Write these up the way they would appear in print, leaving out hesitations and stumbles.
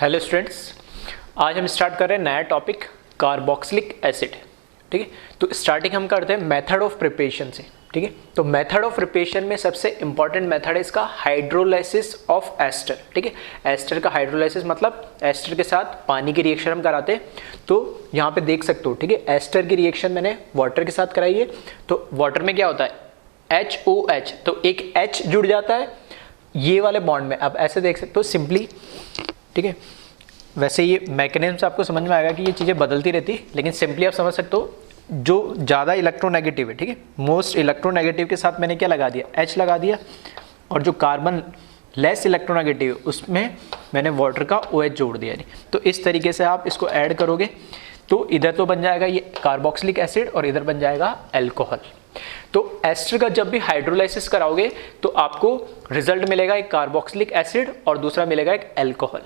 Hello students, आज हम start कर रहे हैं नया टॉपिक कार्बोक्सिलिक एसिड। ठीक है, तो स्टार्टिंग हम करते हैं मेथड ऑफ प्रिपरेशन से। ठीक है, तो मेथड ऑफ प्रिपरेशन में सबसे इंपॉर्टेंट मेथड है इसका हाइड्रोलाइसिस ऑफ एस्टर। ठीक है, एस्टर का हाइड्रोलाइसिस मतलब एस्टर के साथ पानी की रिएक्शन हम कराते हैं। तो यहाँ पे देख सकते हो, ठीक है, एस्टर की रिएक्शन मैंने वाटर के साथ कराई है। तो वाटर में क्या होता है HOH, तो एक H जुड़ जाता है ये वाले बॉन्ड में। अब ऐसे देख सकते हो सिंपली, ठीक है, वैसे ये मैकेनिज्म से आपको समझ में आएगा कि ये चीज़ें बदलती रहती, लेकिन सिंपली आप समझ सकते हो जो ज़्यादा इलेक्ट्रोनेगेटिव है, ठीक है, मोस्ट इलेक्ट्रोनेगेटिव के साथ मैंने क्या लगा दिया, H लगा दिया, और जो कार्बन लेस इलेक्ट्रोनेगेटिव उसमें मैंने वाटर का OH जोड़ दिया। तो इस तरीके से आप इसको ऐड करोगे तो इधर तो बन जाएगा ये कार्बोक्सिलिक एसिड और इधर बन जाएगा अल्कोहल। तो एस्टर का जब भी हाइड्रोलाइसिस कराओगे तो आपको रिजल्ट मिलेगा एक कार्बोक्सिलिक एसिड और दूसरा मिलेगा एक अल्कोहल।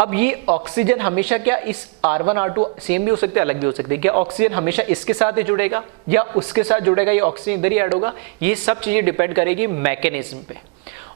अब ये ऑक्सीजन हमेशा क्या इस R1 R2 सेम भी हो सकते हैं, अलग भी हो सकते हैं। क्या ऑक्सीजन हमेशा इसके साथ ही जुड़ेगा या उसके साथ जुड़ेगा, या ऑक्सीजन इधर ही ऐड होगा? ये सब चीजें डिपेंड करेगी मैकेनिज्म पे।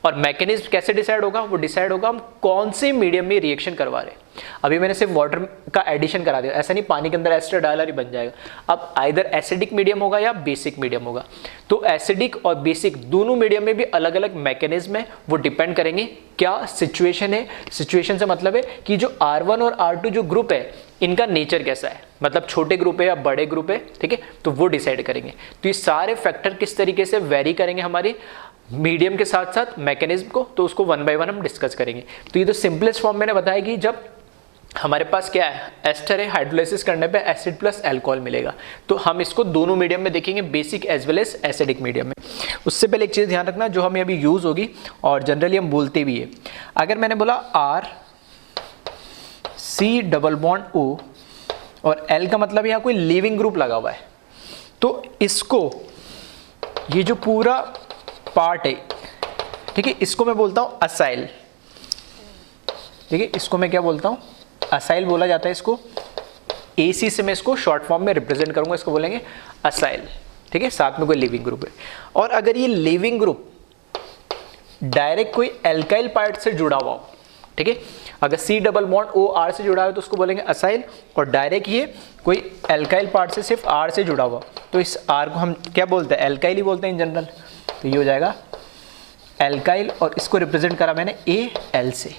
और मैकेनिज्म कैसे डिसाइड होगा? वो डिसाइड होगा हम कौन से मीडियम में रिएक्शन करवा रहे हैं। अभी मैंने सिर्फ वाटर का एडिशन करा दिया, ऐसा नहीं पानी के अंदर एस्टर डाला ही बन जाएगा। अब आइदर एसिडिक मीडियम होगा या बेसिक मीडियम होगा। तो एसिडिक और बेसिक दोनों मीडियम में भी अलग अलग मैकेनिज्म है, वो डिपेंड करेंगे क्या सिचुएशन है। सिचुएशन से मतलब है कि जो R1 और R2 जो ग्रुप है इनका नेचर कैसा है, मतलब छोटे ग्रुप है या बड़े ग्रुप है, ठीक है, तो वो डिसाइड करेंगे। तो ये सारे फैक्टर किस तरीके से वेरी करेंगे हमारी मीडियम के साथ साथ मैकेनिज्म को, तो उसको वन बाय वन हम डिस्कस करेंगे। तो ये तो सिंपलेस्ट फॉर्म मैंने बताया कि जब हमारे पास क्या है, एस्टर है, हाइड्रोलाइसिस करने पे एसिड प्लस अल्कोहल मिलेगा। तो हम इसको दोनों मीडियम में देखेंगे, basic as well as acidic medium में। उससे पहले एक चीज़ ध्यान रखना जो हमें अभी यूज़ होगी और जनरली हम बोलते भी है। अगर मैंने बोला RC डबल बॉन्ड O और L का मतलब यहाँ कोई लिविंग ग्रुप लगा हुआ है, तो इसको ये जो पूरा पार्ट है, ठीक है, इसको मैं बोलता हूँ असाइल। ठीक है, इसको मैं क्या बोलता हूँ, असाइल बोला जाता है इसको। AC से मैं इसको शॉर्ट फॉर्म में रिप्रेजेंट करूंगा, इसको बोलेंगे असाइल। ठीक है, साथ में कोई लिविंग ग्रुप है। और अगर ये लिविंग ग्रुप डायरेक्ट कोई एल्काइल पार्ट से जुड़ा हुआ हो, ठीक है, अगर C double bond O R से जुड़ा हो तो उसको बोलेंगे असाइल, और डायरेक्ट ये कोई एल्काइल पार्ट से सिर्फ R से जुड़ा हुआ, तो इस R को हम क्या बोलते हैं, एल्काइल ही बोलते हैं इन जनरल। तो ये हो जाएगा एल्काइल, और इसको रिप्रेजेंट करा मैंने AL से।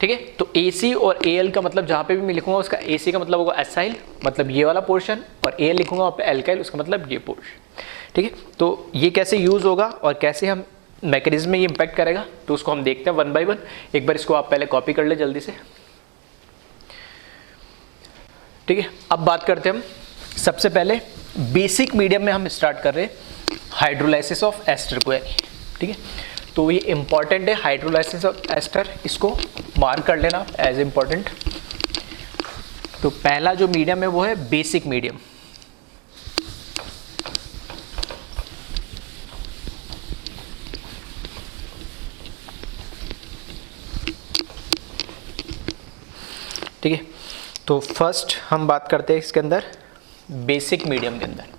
ठीक है, तो AC और AL का मतलब जहाँ पे भी मैं लिखूंगा उसका AC का मतलब होगा असाइल, मतलब ये वाला पोर्शन, और AL लिखूंगा वहाँ पे एल्काइल, उसका मतलब ये पोर्शन। ठीक है, तो ये कैसे यूज़ होगा और कैसे हम मैकेनिज्म में ये इम्पैक्ट करेगा, तो उसको हम देखते हैं वन बाय वन। एक बार इसको आप पहले कॉपी कर ले जल्दी से। ठीक है, अब बात करते हैं हम सबसे पहले बेसिक मीडियम में हम स्टार्ट कर रहे हैं हाइड्रोलाइसिस ऑफ एस्टर को। ठीक है, तो ये इंपॉर्टेंट है हाइड्रोलाइसिस ऑफ एस्टर, इसको मार्क कर लेना एज इंपॉर्टेंट। तो पहला जो मीडियम है वो है बेसिक मीडियम। ठीक है, तो फर्स्ट हम बात करते हैं इसके अंदर बेसिक मीडियम के अंदर।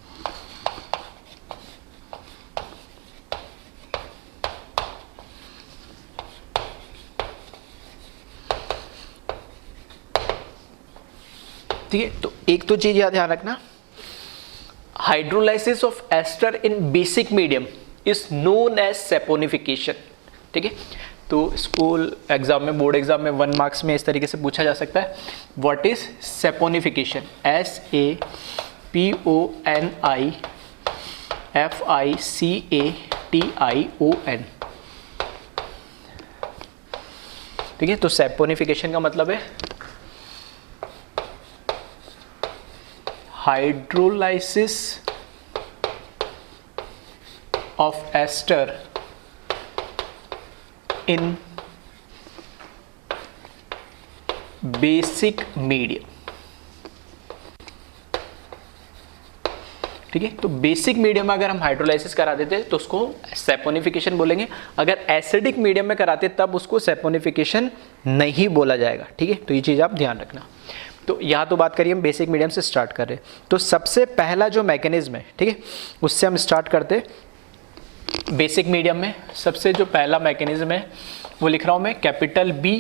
ठीक है, तो एक तो चीज याद ध्यान रखना, hydrolysis of ester in basic medium is known as saponification. ठीक है, तो स्कूल एग्जाम में, बोर्ड एग्जाम में 1 मार्क्स में इस तरीके से पूछा जा सकता है, व्हाट इज सेपोनिफिकेशन, SAPONIFICATION। ठीक है, तो सेपोनिफिकेशन का मतलब है hydrolysis of ester in basic medium. ठीक है, तो बेसिक मीडियम में अगर हम हाइड्रोलाइसिस करा देते तो उसको सेपोनिफिकेशन बोलेंगे। अगर एसिडिक मीडियम में कराते तब उसको सेपोनिफिकेशन नहीं बोला जाएगा। ठीक है, तो ये चीज़ आप ध्यान रखना। तो यहाँ तो बात करिए हम बेसिक मीडियम से स्टार्ट कर रहे हैं। तो सबसे पहला जो मैकेनिज्म है, ठीक है, उससे हम स्टार्ट करते बेसिक मीडियम में। सबसे जो पहला मैकेनिज्म है वो लिख रहा हूँ मैं, कैपिटल B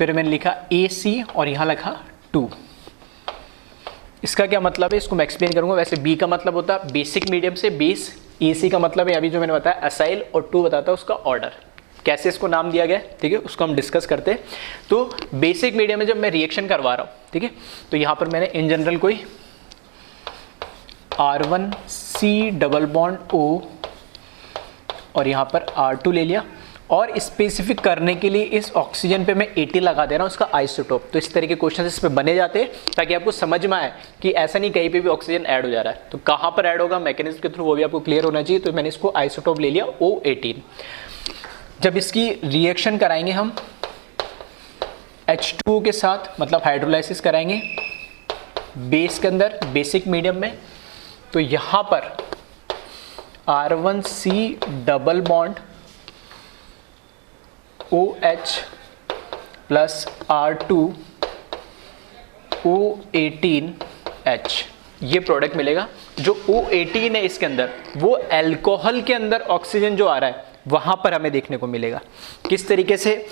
फिर मैंने लिखा AC और यहाँ लिखा 2। इसका क्या मतलब है, इसको मैं एक्सप्लेन करूंगा। वैसे B का मतलब होता है बेसिक मीडियम से बेस, AC का मतलब है अभी जो मैंने बताया असाइल, और 2 बताता है उसका ऑर्डर। कैसे इसको नाम दिया गया, ठीक है, उसको हम डिस्कस करते हैं। तो बेसिक मीडियम में जब मैं रिएक्शन करवा रहा हूँ, ठीक है, तो यहाँ पर मैंने इन जनरल कोई R1C डबल बॉन्ड O और यहाँ पर R2 ले लिया, और स्पेसिफिक करने के लिए इस ऑक्सीजन पे मैं 80 लगा दे रहा हूँ उसका आइसोटोप। तो इस तरह के क्वेश्चन इस पे बने जाते हैं ताकि आपको समझ में आए कि ऐसा नहीं कहीं पे भी ऑक्सीजन ऐड हो जा रहा है, तो कहाँ पर ऐड होगा मैकेनिज्म के थ्रू वो भी आपको क्लियर होना चाहिए। तो मैंने इसको आइसोटोप ले लिया O18। जब इसकी रिएक्शन कराएंगे हम H2O के साथ, मतलब हाइड्रोलाइसिस कराएंगे बेस के अंदर बेसिक मीडियम में, तो यहाँ पर R1C double bond OH plus R2 O18H, ये प्रोडक्ट मिलेगा। जो O18 है इसके अंदर, वो अल्कोहल के अंदर ऑक्सीजन जो आ रहा है वहां पर हमें देखने को मिलेगा। किस तरीके से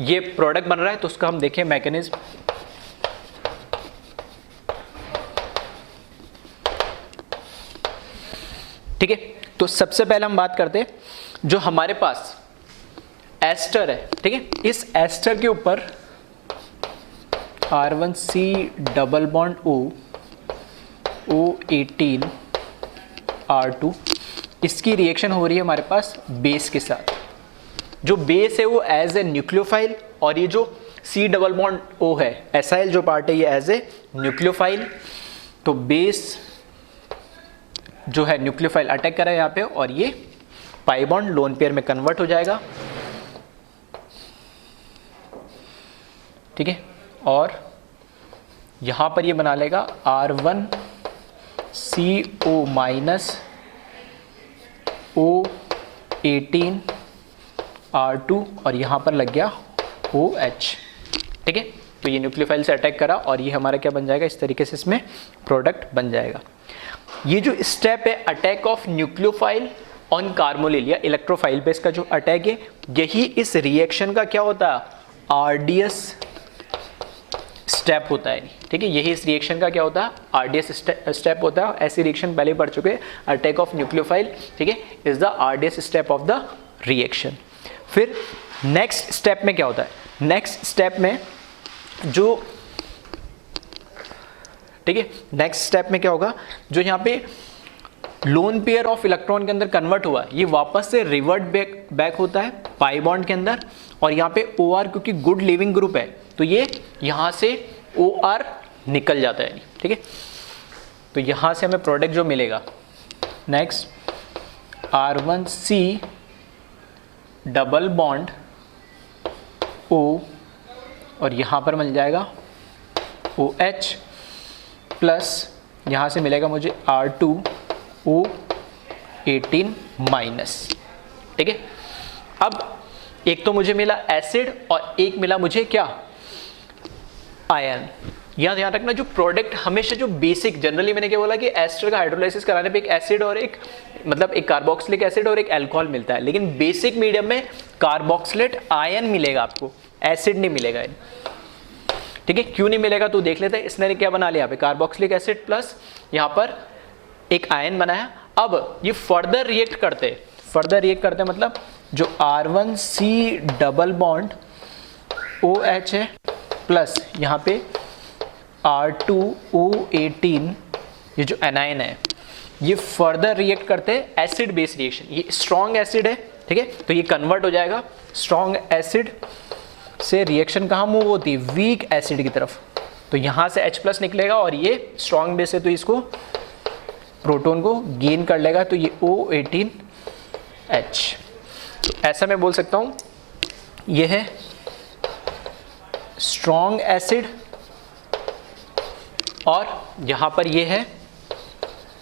ये प्रोडक्ट बन रहा है तो उसका हम देखें मैकेनिज्म। ठीक है, तो सबसे पहले हम बात करते हैं जो हमारे पास एस्टर है, ठीक है, इस एस्टर के ऊपर R1C double bond O18 R2, इसकी रिएक्शन हो रही है हमारे पास बेस के साथ। जो बेस है वो एज ए न्यूक्लियोफाइल, और ये जो C डबल बॉन्ड O है एसाइल जो पार्ट है ये एज ए न्यूक्लियोफाइल। तो बेस जो है न्यूक्लियोफाइल अटैक कर रहा है यहाँ पे, और ये पाई बॉन्ड लोन पेयर में कन्वर्ट हो जाएगा, ठीक है, और यहाँ पर ये बना लेगा R1CO माइनस O18 R2 और यहाँ पर लग गया OH, ठीक है। तो ये न्यूक्लियोफाइल से अटैक करा और ये हमारा क्या बन जाएगा, इस तरीके से इसमें प्रोडक्ट बन जाएगा। ये जो स्टेप है attack of nucleophile on carbonyl या इलेक्ट्रोफाइल पे, इसका जो अटैक है यही इस रिएक्शन का क्या होता है, RDS स्टेप होता है, ठीक है। यही इस रिएक्शन का क्या होता है, RDS स्टेप होता है। ऐसी रिएक्शन पहले पढ़ चुके हैं, अटैक ऑफ न्यूक्लियोफाइल, ठीक है, is the RDS step of the reaction. फिर नेक्स्ट स्टेप में क्या होता है, नेक्स्ट स्टेप में जो, ठीक है, नेक्स्ट स्टेप में क्या होगा, जो यहाँ पे लोन पेयर ऑफ इलेक्ट्रॉन के अंदर कन्वर्ट हुआ ये वापस से रिवर्ट बैक होता है पाई बॉन्ड के अंदर, और यहाँ पे OR क्योंकि गुड लिविंग ग्रुप है तो ये यहाँ से OR निकल जाता है, ठीक है। तो यहाँ से हमें प्रोडक्ट जो मिलेगा next R1C double bond O और यहाँ पर मिल जाएगा OH प्लस यहाँ से मिलेगा मुझे R2O18 माइनस, ठीक है। अब एक तो मुझे मिला एसिड और एक मिला मुझे क्या, आयन। यहाँ ध्यान रखना जो प्रोडक्ट हमेशा जो बेसिक, जनरली मैंने क्या बोला कि एस्टर का हाइड्रोलाइसिस कराने पे एक एसिड और एक, मतलब एक कार्बोक्सिलिक एसिड और एक अल्कोहल मिलता है, लेकिन बेसिक मीडियम में कार्बोक्सिलेट आयन मिलेगा आपको, एसिड नहीं मिलेगा, ठीक है। क्यों नहीं मिलेगा तो देख लेते हैं। इसने क्या बना लिया, कार्बोक्सिलिक एसिड प्लस यहाँ पर एक आयन बनाया। अब ये फर्दर रिएक्ट करते मतलब जो R1C डबल बॉन्ड OH है प्लस यहाँ पे R2O18, ये जो एनायन है ये फर्दर रिएक्ट करते हैं एसिड बेस रिएक्शन। ये स्ट्रॉन्ग एसिड है, ठीक है, तो ये कन्वर्ट हो जाएगा स्ट्रॉन्ग एसिड से। रिएक्शन कहाँ मूव होती है, वीक एसिड की तरफ। तो यहाँ से H+ निकलेगा और ये स्ट्रॉन्ग बेस है तो इसको प्रोटॉन को गेन कर लेगा, तो ये O18H। तो ऐसा मैं बोल सकता हूँ ये है स्ट्रॉन्ग एसिड और यहाँ पर ये है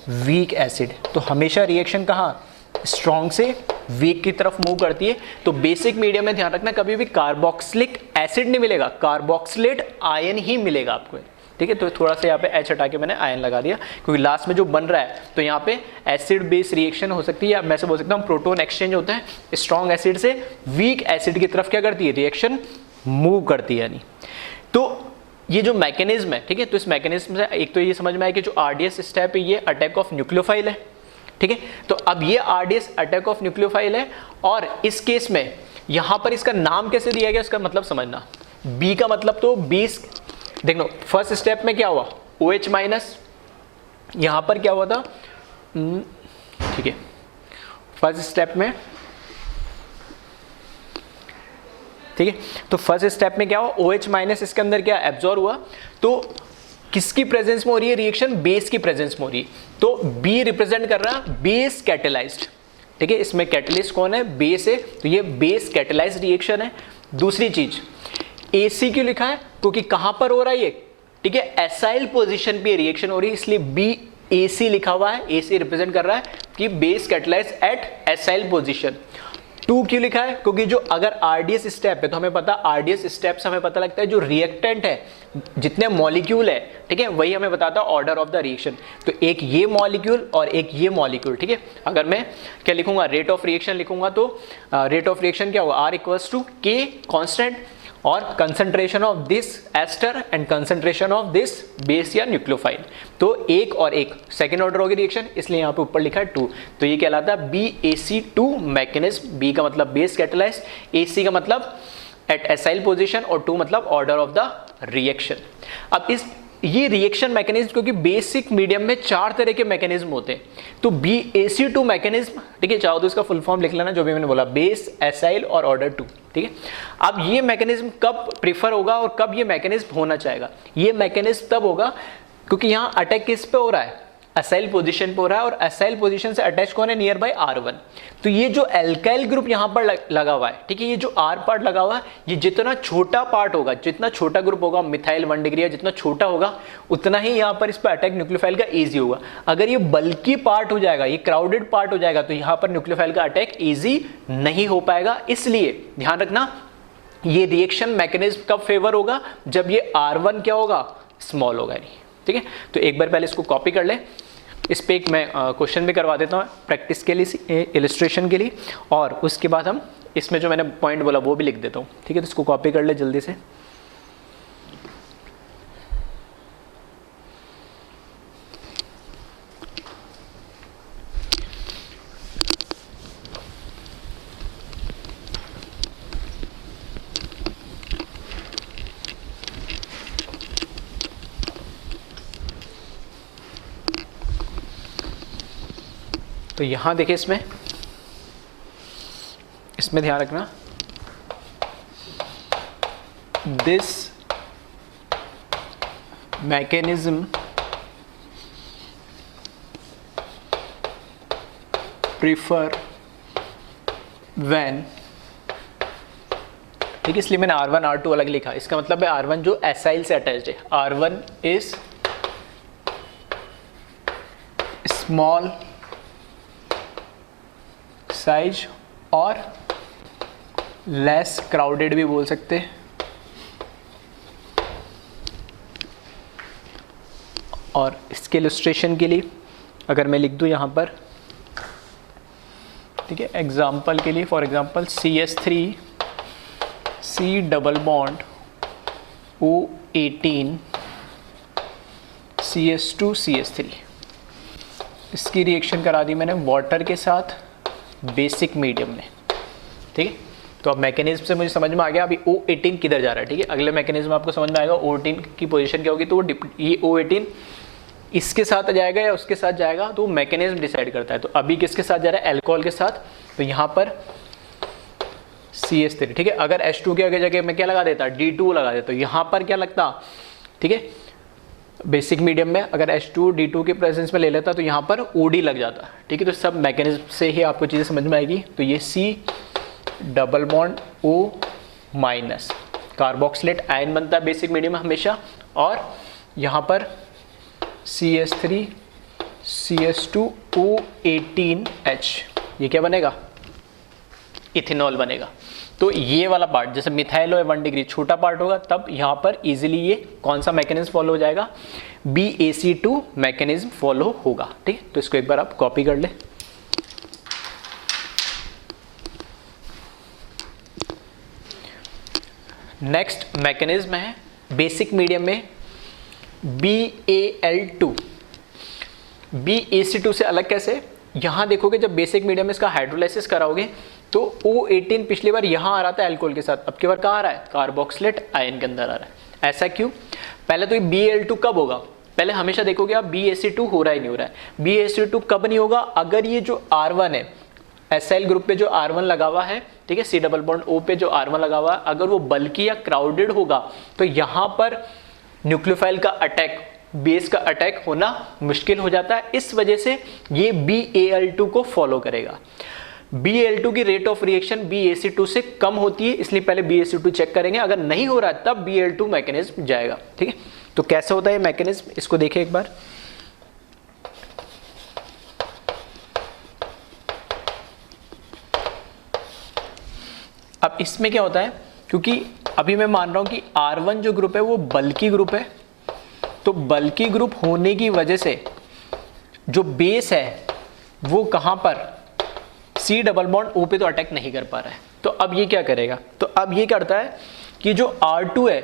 वीक एसिड। तो हमेशा रिएक्शन कहाँ, स्ट्रॉन्ग से वीक की तरफ मूव करती है। तो बेसिक मीडियम में ध्यान रखना कभी भी कार्बोक्सिलिक एसिड नहीं मिलेगा, कार्बोक्सिलेट आयन ही मिलेगा आपको, ठीक है। तो थोड़ा सा यहाँ पे H हटा के मैंने आयन लगा दिया क्योंकि लास्ट में जो बन रहा है तो यहाँ पे एसिड बेस रिएक्शन हो सकती है, या मैं से बोल सकता हूँ प्रोटॉन एक्सचेंज होता है। स्ट्रॉन्ग एसिड से वीक एसिड की तरफ क्या करती है, रिएक्शन मूव करती है यानी। तो ये जो मैकेनिज्म है, ठीक है, तो इस मैकेनिज्म से एक तो ये समझ में आया कि जो आरडीएस स्टेप है ये अटैक ऑफ न्यूक्लियोफाइल है, ठीक है। तो अब ये आरडीएस अटैक ऑफ न्यूक्लियोफाइल है और इस केस में यहां पर इसका नाम कैसे दिया गया उसका मतलब समझना। बी का मतलब तो 20, देखो फर्स्ट स्टेप में क्या हुआ, OH माइनस, यहां पर क्या हुआ था, ठीक है, फर्स्ट स्टेप में, ठीक है, तो फर्स्ट स्टेप में क्या हुआ, OH माइनस इसके अंदर क्या एब्जॉर्ब हुआ, तो किसकी प्रेजेंस में हो रही है रिएक्शन, बेस की प्रेजेंस में हो रही है। तो बी रिप्रेजेंट कर रहा है बेस कैटेलाइज्ड, ठीक है, इसमें कैटलिस्ट कौन है, बेस है, तो ये बेस कैटेलाइज्ड रिएक्शन है। दूसरी चीज AC क्यों लिखा है, क्योंकि कहां पर हो रहा है ये, ठीक है, एसाइल पोजीशन पे रिएक्शन हो रही है, इसलिए BAC लिखा हुआ है। AC रिप्रेजेंट कर रहा है कि base catalysed at acyl position. 2 क्यों लिखा है, क्योंकि जो अगर आरडीएस स्टेप है तो हमें पता आरडीएस स्टेप से हमें पता लगता है जो रिएक्टेंट है, जितने मॉलिक्यूल है, ठीक है, वही हमें बताता है ऑर्डर ऑफ द रिएक्शन। तो एक ये मॉलिक्यूल और एक ये मॉलिक्यूल, ठीक है। अगर मैं क्या लिखूंगा, रेट ऑफ रिएक्शन लिखूंगा, तो रेट ऑफ रिएक्शन क्या होगा, R equals to K constant और concentration of this ester and concentration of this base या न्यूक्लियोफाइल। तो एक और एक सेकेंड ऑर्डर होगी रिएक्शन, इसलिए यहाँ पे ऊपर लिखा है 2। तो ये कहलाता है BAC2 मैकेनिज्म। B का मतलब बेस कैटेलाइज, AC का मतलब एट एसाइल पोजीशन और 2 मतलब ऑर्डर ऑफ द रिएक्शन। अब इस ये रिएक्शन मैकेनिज्म, क्योंकि बेसिक मीडियम में 4 तरह के मैकेनिज्म होते हैं, तो BAC2 मैकेनिज्म, ठीक है, चाहो तो इसका फुल फॉर्म लिख लेना, जो भी मैंने बोला, बेस, एसाइल और ऑर्डर 2, ठीक है। अब ये मैकेनिज्म कब प्रीफर होगा और कब ये मैकेनिज्म होना चाहेगा, ये मैकेनिज्म तब होगा क्योंकि यहाँ अटैक किस पे हो रहा है, असाइल पोजीशन पे हो रहा है, और असाइल पोजीशन से अटैच कौन है, नियर बाय R1। तो ये जो एल्काइल ग्रुप यहाँ पर लगा हुआ है, ठीक है, ये जो R पार्ट लगा हुआ है, ये जितना छोटा पार्ट होगा, जितना छोटा ग्रुप होगा, मिथाइल 1 डिग्री, जितना छोटा होगा उतना ही यहाँ पर इस पर अटैक न्यूक्लियोफाइल का ईजी होगा। अगर ये बल्कि पार्ट हो जाएगा, ये क्राउडेड पार्ट हो जाएगा, तो यहाँ पर न्यूक्लियोफाइल का अटैक ईजी नहीं हो पाएगा। इसलिए ध्यान रखना, ये रिएक्शन मैकेनिज्म कब फेवर होगा, जब ये R1 क्या होगा, स्मॉल होगा, ठीक है। तो एक बार पहले इसको कॉपी कर ले, इस पे एक मैं क्वेश्चन भी करवा देता हूँ प्रैक्टिस के लिए, इलिस्ट्रेशन के लिए, और उसके बाद हम इसमें जो मैंने पॉइंट बोला वो भी लिख देता हूँ, ठीक है। तो इसको कॉपी कर ले जल्दी से। तो यहां देखिए, इसमें ध्यान रखना, दिस मैकेनिज्म प्रीफर व्हेन, ठीक है, इसलिए मैंने R1 R2 अलग लिखा। इसका मतलब है R1 जो एसाइल से अटैच्ड है, R1 इज स्मॉल साइज और लेस क्राउडेड भी बोल सकते हैं, और इसके इलस्ट्रेशन के लिए अगर मैं लिख दूं यहाँ पर, ठीक है, एग्जाम्पल के लिए, for example CH3 C double bond O18 CH2 CH3, इसकी रिएक्शन करा दी मैंने वाटर के साथ बेसिक मीडियम में, ठीक है। तो अब मैकेनिज्म से मुझे समझ में आ गया अभी O18 किधर जा रहा है, ठीक है। अगले मैकेनिज्म आपको समझ में आएगा O18 की पोजीशन क्या होगी, तो ये O18 इसके साथ जाएगा या उसके साथ जाएगा, तो मैकेनिज्म डिसाइड करता है। तो अभी किसके साथ जा रहा है, अल्कोहल के साथ, तो यहाँ पर CH3, ठीक है। अगर H2 के जगह मैं क्या लगा देता, D2 लगा देता, तो यहाँ पर क्या लगता, ठीक है, बेसिक मीडियम में अगर H2 D2 के प्रेजेंस में ले लेता तो यहाँ पर OD लग जाता, ठीक है। तो सब मैकेनिज्म से ही आपको चीज़ें समझ में आएगी। तो ये C double bond O minus carboxylate ion बनता है बेसिक मीडियम में हमेशा, और यहाँ पर CH3 CH2 O18H, ये क्या बनेगा, इथेनॉल बनेगा। तो ये वाला पार्ट जैसे मिथाइल है 1 डिग्री छोटा पार्ट होगा, तब यहाँ पर इजीली ये कौन सा मैकेनिज्म फॉलो हो जाएगा, BAC2 मैकेनिज्म फॉलो होगा, ठीक। तो इसको एक बार आप कॉपी कर ले। नेक्स्ट मैकेनिज्म है बेसिक मीडियम में BAL2। BAC2 से अलग कैसे? यहाँ देखोगे जब बेसिक मीडियम में इसका हाइड्रोलाइसिस कराओगे तो O18 पिछली बार यहाँ आ रहा था अल्कोहल के साथ, अब की बार कहाँ आ रहा है? कार्बोक्सिलेट आयन के अंदर आ रहा है। ऐसा क्यों? पहले तो ये BAL2 कब होगा? पहले हमेशा देखोगे आप BAC2 हो रहा ही नहीं हो रहा है। BAC2 कब नहीं होगा? अगर ये जो R1 है, एसाइल ग्रुप पे जो R1 लगा हुआ है, ठीक है, C डबल बॉन्ड O पे जो R1 लगा हुआ है, अगर वो बल्की या क्राउडेड होगा तो यहाँ पर न्यूक्लियोफाइल का अटैक, बेस का अटैक होना मुश्किल हो जाता है। इस वजह से ये BAL2 को फॉलो करेगा। BAL2 की रेट ऑफ रिएक्शन BAC2 से कम होती है, इसलिए पहले BAC2 चेक करेंगे। अगर नहीं हो रहा है तब BAL2 मैकेनिज्म जाएगा। ठीक है, तो कैसे होता है ये मैकेनिज्म, इसको देखें एक बार। अब इसमें क्या होता है, क्योंकि अभी मैं मान रहा हूं कि R1 जो ग्रुप है वो बल्की ग्रुप है, तो बल्की ग्रुप होने की वजह से जो बेस है वो कहां पर C डबल बॉन्ड O पे तो अटैक नहीं कर पा रहा है। तो अब ये क्या करेगा? तो अब ये करता है कि जो R2 है,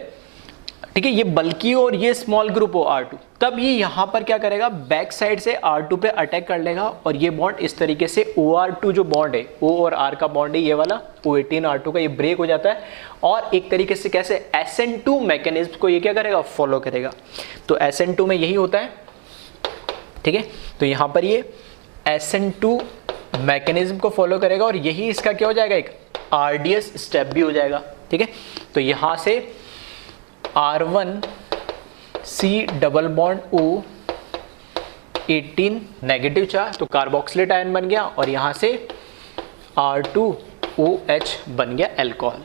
ठीक है, ये बल्की और ये स्मॉल ग्रुप हो R2, तब ये यहां पर क्या करेगा? बैक साइड से R2 पे अटैक कर लेगा और ये बॉन्ड इस तरीके से OR2 जो बॉन्ड है, O और R का बॉन्ड है ये वाला O18 R2 का, ये ब्रेक हो जाता है और एक तरीके से कैसे SN2 मैकेनिज्म को ये क्या करेगा? फॉलो करेगा। तो SN2 में यही होता है। ठीक है, तो यहां पर ये SN2 मैकेनिज्म को फॉलो करेगा और यही इसका क्या हो जाएगा? एक RDS स्टेप भी हो जाएगा। ठीक है, तो यहां से R1 C double bond O 18 negative charge, तो कार्बोक्सिलेट आयन बन गया और यहां से R2 OH बन गया अल्कोहल।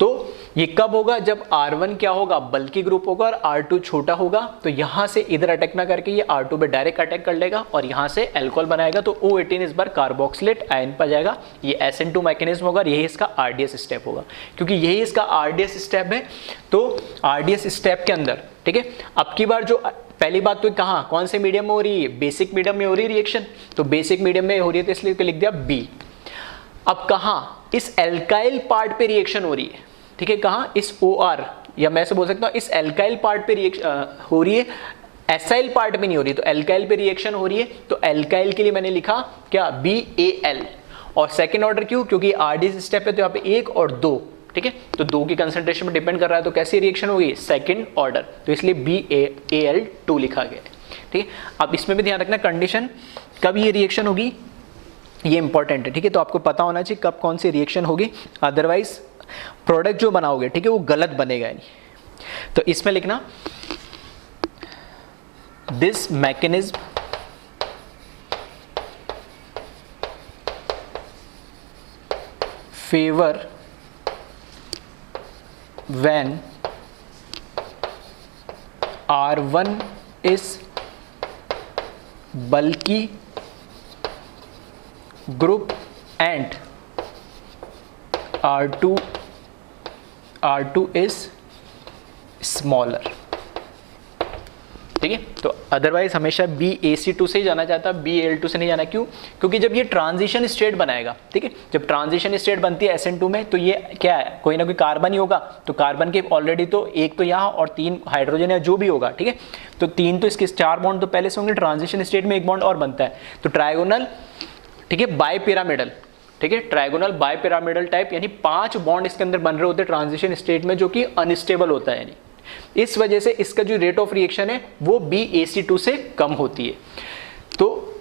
तो ये कब होगा? जब R1 क्या होगा? बल्की ग्रुप होगा और R2 छोटा होगा, तो यहां से इधर अटैक ना करके ये R2 पे डायरेक्ट अटैक कर लेगा और यहां से अल्कोहल बनाएगा, तो O18 इस बार कार्बोक्सिलेट आयन पर जाएगा। ये SN2 मैकेनिज्म होगा और यही इसका RDS स्टेप होगा। क्योंकि यही इसका RDS स्टेप है, तो RDS स्टेप के अंदर, ठीक है, अब की बार जो पहली बात तो कहाँ, कौन से मीडियम में हो रही है? बेसिक मीडियम में हो रही है रिएक्शन, तो बेसिक मीडियम में हो रही है तो इसलिए लिख दिया B। अब कहाँ? इस एल्काइल पार्ट पे रिएक्शन हो रही है। ठीक है, कहाँ? इस OR, या मैं ऐसे बोल सकता हूँ इस एल्काइल पार्ट पे रिएक्शन हो रही है, एसाइल पार्ट पे नहीं हो रही, तो एल्काइल पे रिएक्शन हो रही है। तो एल्काइल के लिए मैंने लिखा क्या? BAL। और सेकेंड ऑर्डर क्यों? क्योंकि RDS स्टेप है तो यहाँ पे 1 और 2, ठीक है, तो 2 की कंसंट्रेशन पर डिपेंड कर रहा है, तो कैसी रिएक्शन होगी? सेकेंड ऑर्डर, तो इसलिए BAL2 लिखा गया है। ठीक है, अब इसमें भी ध्यान रखना कंडीशन, कब ये रिएक्शन होगी ये इंपॉर्टेंट है। ठीक है, तो आपको पता होना चाहिए कब कौन सी रिएक्शन होगी, अदरवाइज प्रोडक्ट जो बनाओगे, ठीक है, वो गलत बनेगा नहीं। तो इसमें लिखना this mechanism favour when R1 is bulky group and R2 is smaller। ठीक है, तो अदरवाइज हमेशा BAC2 से ही जाना चाहता है, BAL2 से नहीं जाना। क्यों? क्योंकि जब ये ट्रांजिशन स्टेट बनाएगा, ठीक है, जब ट्रांजिशन स्टेट बनती है SN2 में, तो ये क्या है? कोई ना कोई कार्बन ही होगा, तो कार्बन के ऑलरेडी तो एक तो यहाँ और 3 हाइड्रोजन या जो भी होगा, ठीक है, तो 3 तो इसके 4 बॉन्ड तो पहले से होंगे, ट्रांजिशन स्टेट में 1 बॉन्ड और बनता है, तो ट्रायगोनल, ठीक है, बाय पिरामिडल, ठीक है, ट्रायगोनल बाय पिरामिडल टाइप, यानी 5 बॉन्ड इसके अंदर बन रहे होते हैं ट्रांजिशन स्टेट में, जो कि अनस्टेबल होता है। यानी इस वजह से इसका जो रेट ऑफ रिएक्शन है वो BAC2 से कम होती है। तो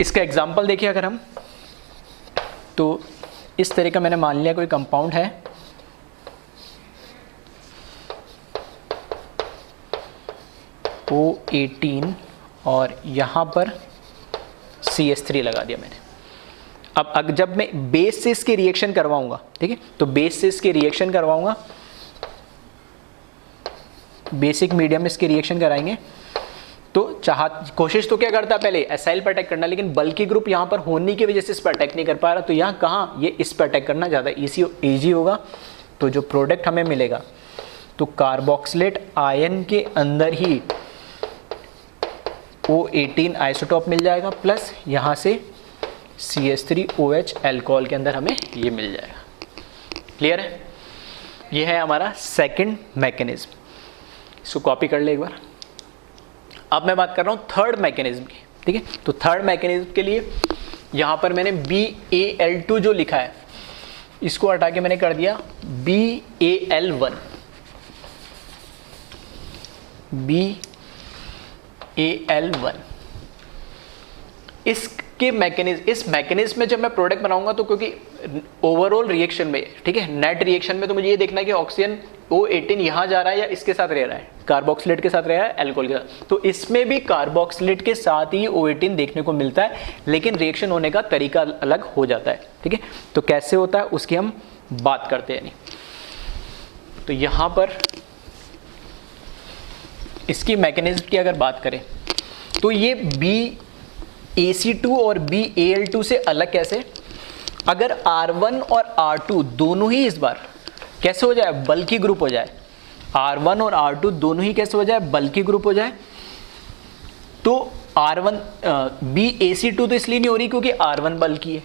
इसका एग्जांपल देखिए अगर हम, तो इस तरह का मैंने मान लिया कोई कंपाउंड है, O18 और यहाँ पर CH3 लगा दिया मैंने। अब जब मैं बेस से इसके रिएक्शन करवाऊंगा, ठीक है, तो बेस से इसके रिएक्शन करवाऊंगा, बेसिक मीडियम में इसके रिएक्शन कराएंगे, तो कोशिश तो क्या करता है पहले एसाइल पर अटैक करना, लेकिन बल्की ग्रुप यहाँ पर होने की वजह से इस पर अटैक नहीं कर पा रहा, तो यहाँ कहाँ ये इस पर अटैक करना ज़्यादा ईजी होगा। तो जो प्रोडक्ट हमें मिलेगा, तो कार्बोक्सिलेट आयन के अंदर ही O18 आइसोटोप मिल जाएगा, प्लस यहाँ से CH3OH अल्कोहल के अंदर हमें ये मिल जाएगा। क्लियर है? ये है हमारा सेकंड मैकेनिज्म, इसको कॉपी कर ले एक बार। अब मैं बात कर रहा हूँ थर्ड मैकेनिज्म की, ठीक है। तो थर्ड मैकेनिज्म के लिए यहाँ पर मैंने BAL2 जो लिखा है इसको हटा के मैंने कर दिया BAL1। BAL1 इसके मैकेनिज्म, इस मैकेनिज्म में जब मैं प्रोडक्ट बनाऊंगा तो क्योंकि ओवरऑल रिएक्शन में, ठीक है, नेट रिएक्शन में तो मुझे ये देखना है कि ऑक्सीजन O18 यहाँ जा रहा है या इसके साथ रह रहा है, कार्बोक्सिलेट के साथ रह रहा है, अल्कोहल के साथ। तो इसमें भी कार्बोक्सिलेट के साथ ही O18 देखने को मिलता है, लेकिन रिएक्शन होने का तरीका अलग हो जाता है, ठीक है। तो कैसे होता है उसकी हम बात करते हैं। नहीं तो यहाँ पर इसकी मैकेनिज्म की अगर बात करें तो ये BAC2 और BAL2 से अलग कैसे, अगर R1 और R2 दोनों ही इस बार कैसे हो जाए, बल्की ग्रुप हो जाए, R1 और R2 दोनों ही कैसे हो जाए, बल्की ग्रुप हो जाए, तो R1 BAC2 तो इसलिए नहीं हो रही क्योंकि R1 बल्की है,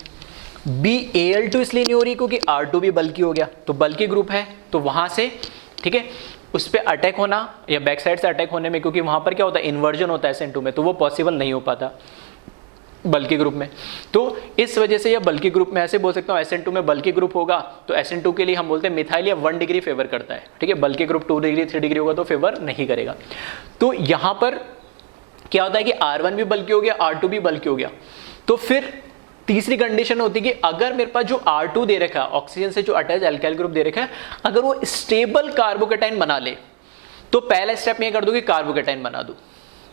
BAL2 इसलिए नहीं हो रही क्योंकि R2 भी बल्की हो गया, तो बल्की ग्रुप है, तो वहां से, ठीक है, उस पर अटैक होना या बैक साइड से अटैक होने में, क्योंकि वहां पर क्या होता है, इन्वर्जन होता है SN2 में, तो वो पॉसिबल नहीं हो पाता बल्की ग्रुप में। तो इस वजह से यह बल्की ग्रुप में, ऐसे बोल सकता हूँ SN2 में बल्की ग्रुप होगा तो SN2 के लिए हम बोलते हैं मिथाइल या 1 डिग्री फेवर करता है, ठीक है। बल्की ग्रुप 2 डिग्री 3 डिग्री होगा तो फेवर नहीं करेगा। तो यहां पर क्या होता है कि R1 भी बल्की हो गया, R2 भी बल्की हो गया, तो फिर तीसरी कंडीशन होती है कि अगर मेरे पास जो R2 दे रखा है, ऑक्सीजन से जो अटैच अल्काइल ग्रुप दे रखा है, अगर वो स्टेबल कार्बोकेटाइन बना ले तो पहला स्टेप मैं कर दूं कि कार्बोकेटाइन बना दूं,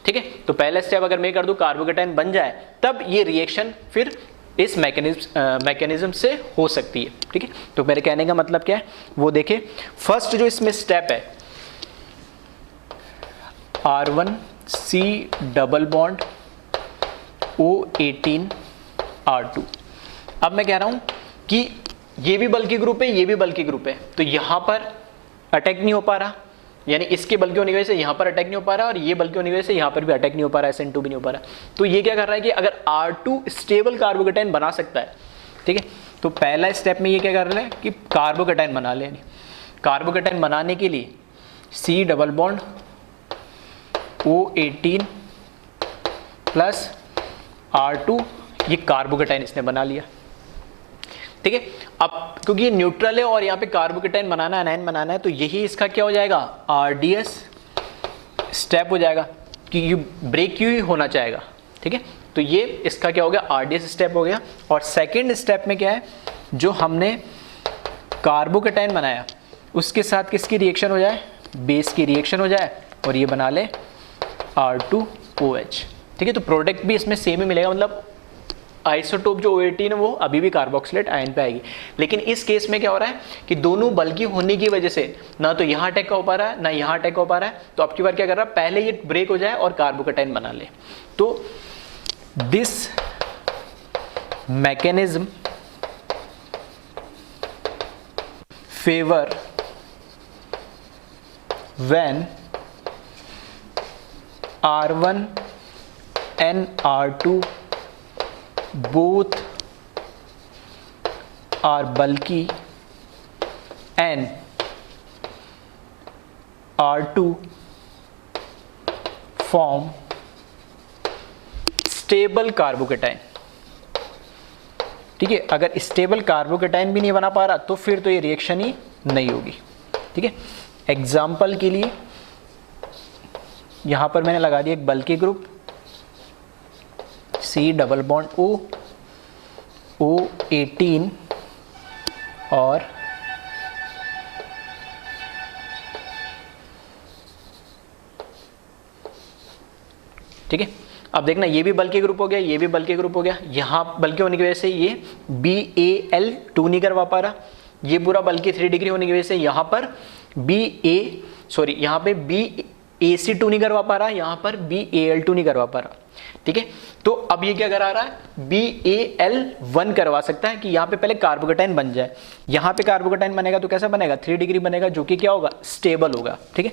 ठीक है। तो पहला स्टेप अगर मैं कर दूं कार्बोकेटाइन बन जाए, तब ये रिएक्शन फिर इस मैकेनिज्म से हो सकती है, ठीक है। तो मेरे कहने का मतलब क्या है वो देखें। फर्स्ट जो इसमें स्टेप है R1C double bond O18 R2। अब मैं कह रहा हूं कि ये भी बल्की ग्रुप है, ये भी बल्की ग्रुप है, तो यहां पर अटैक नहीं हो पा रहा, यानी इसके बल्कि होने की वजह से यहाँ पर अटैक नहीं हो पा रहा, और ये बल्कि होने की वजह से यहाँ पर भी अटैक नहीं हो पा रहा, SN2 भी नहीं हो पा रहा। तो ये क्या कर रहा है कि अगर R2 स्टेबल कार्बोकेटाइन बना सकता है, ठीक है, तो पहला स्टेप में ये क्या कर रहा है कि कार्बोकेटाइन बना ले। कार्बोकेटाइन बनाने के लिए C double bond O18 plus R2, ये कार्बोकेटाइन इसने बना लिया, ठीक है। अब क्योंकि ये न्यूट्रल है और यहाँ पे कार्बोकेटाइन बनाना है, एनायन बनाना है, तो यही इसका क्या हो जाएगा, RDS स्टेप हो जाएगा कि ये ब्रेक ही होना चाहेगा, ठीक है। तो ये इसका क्या हो गया, RDS स्टेप हो गया। और सेकेंड स्टेप में क्या है, जो हमने कार्बोकेटाइन बनाया उसके साथ किसकी रिएक्शन हो जाए, बेस की रिएक्शन हो जाए, और ये बना ले R2OH, ठीक है। तो प्रोडक्ट भी इसमें सेम ही मिलेगा, मतलब आइसोटोप जो O18 है वो अभी भी कार्बोक्सिलेट आयन पे आएगी। लेकिन इस केस में क्या हो रहा है कि दोनों बल्की होने की वजह से ना तो यहाँ अटैक हो पा रहा है ना यहाँ अटैक हो पा रहा है, तो अब की बार क्या कर रहा है, पहले ये ब्रेक हो जाए और कार्बोकेटाइन बना ले। तो this mechanism favour when R1 and R2 both are bulky and R2 form stable carbocation, ठीक है। अगर स्टेबल कार्बोकेटाइन भी नहीं बना पा रहा तो फिर तो ये रिएक्शन ही नहीं होगी, ठीक है। एग्जाम्पल के लिए यहां पर मैंने लगा दिया एक bulky group C double bond O18 और ठीक है। अब देखना ये भी बल्की ग्रुप हो गया, ये भी बल्की ग्रुप हो गया, यहां बल्की होने की वजह से ये BAL2 नहीं करवा पा रहा, ये पूरा बल्कि 3 डिग्री होने की वजह से यहाँ पर यहाँ पे BAC2 नहीं करवा पा रहा, यहाँ पर BAL2 नहीं करवा पा रहा, ठीक है। तो अब ये क्या करा रहा है, BAL1 करवा सकता है कि यहाँ पे पहले कार्बोकेटाइन बन जाए। यहाँ पे कार्बोकेटाइन बनेगा तो कैसा बनेगा, 3 डिग्री बनेगा, जो कि क्या होगा, स्टेबल होगा, ठीक है।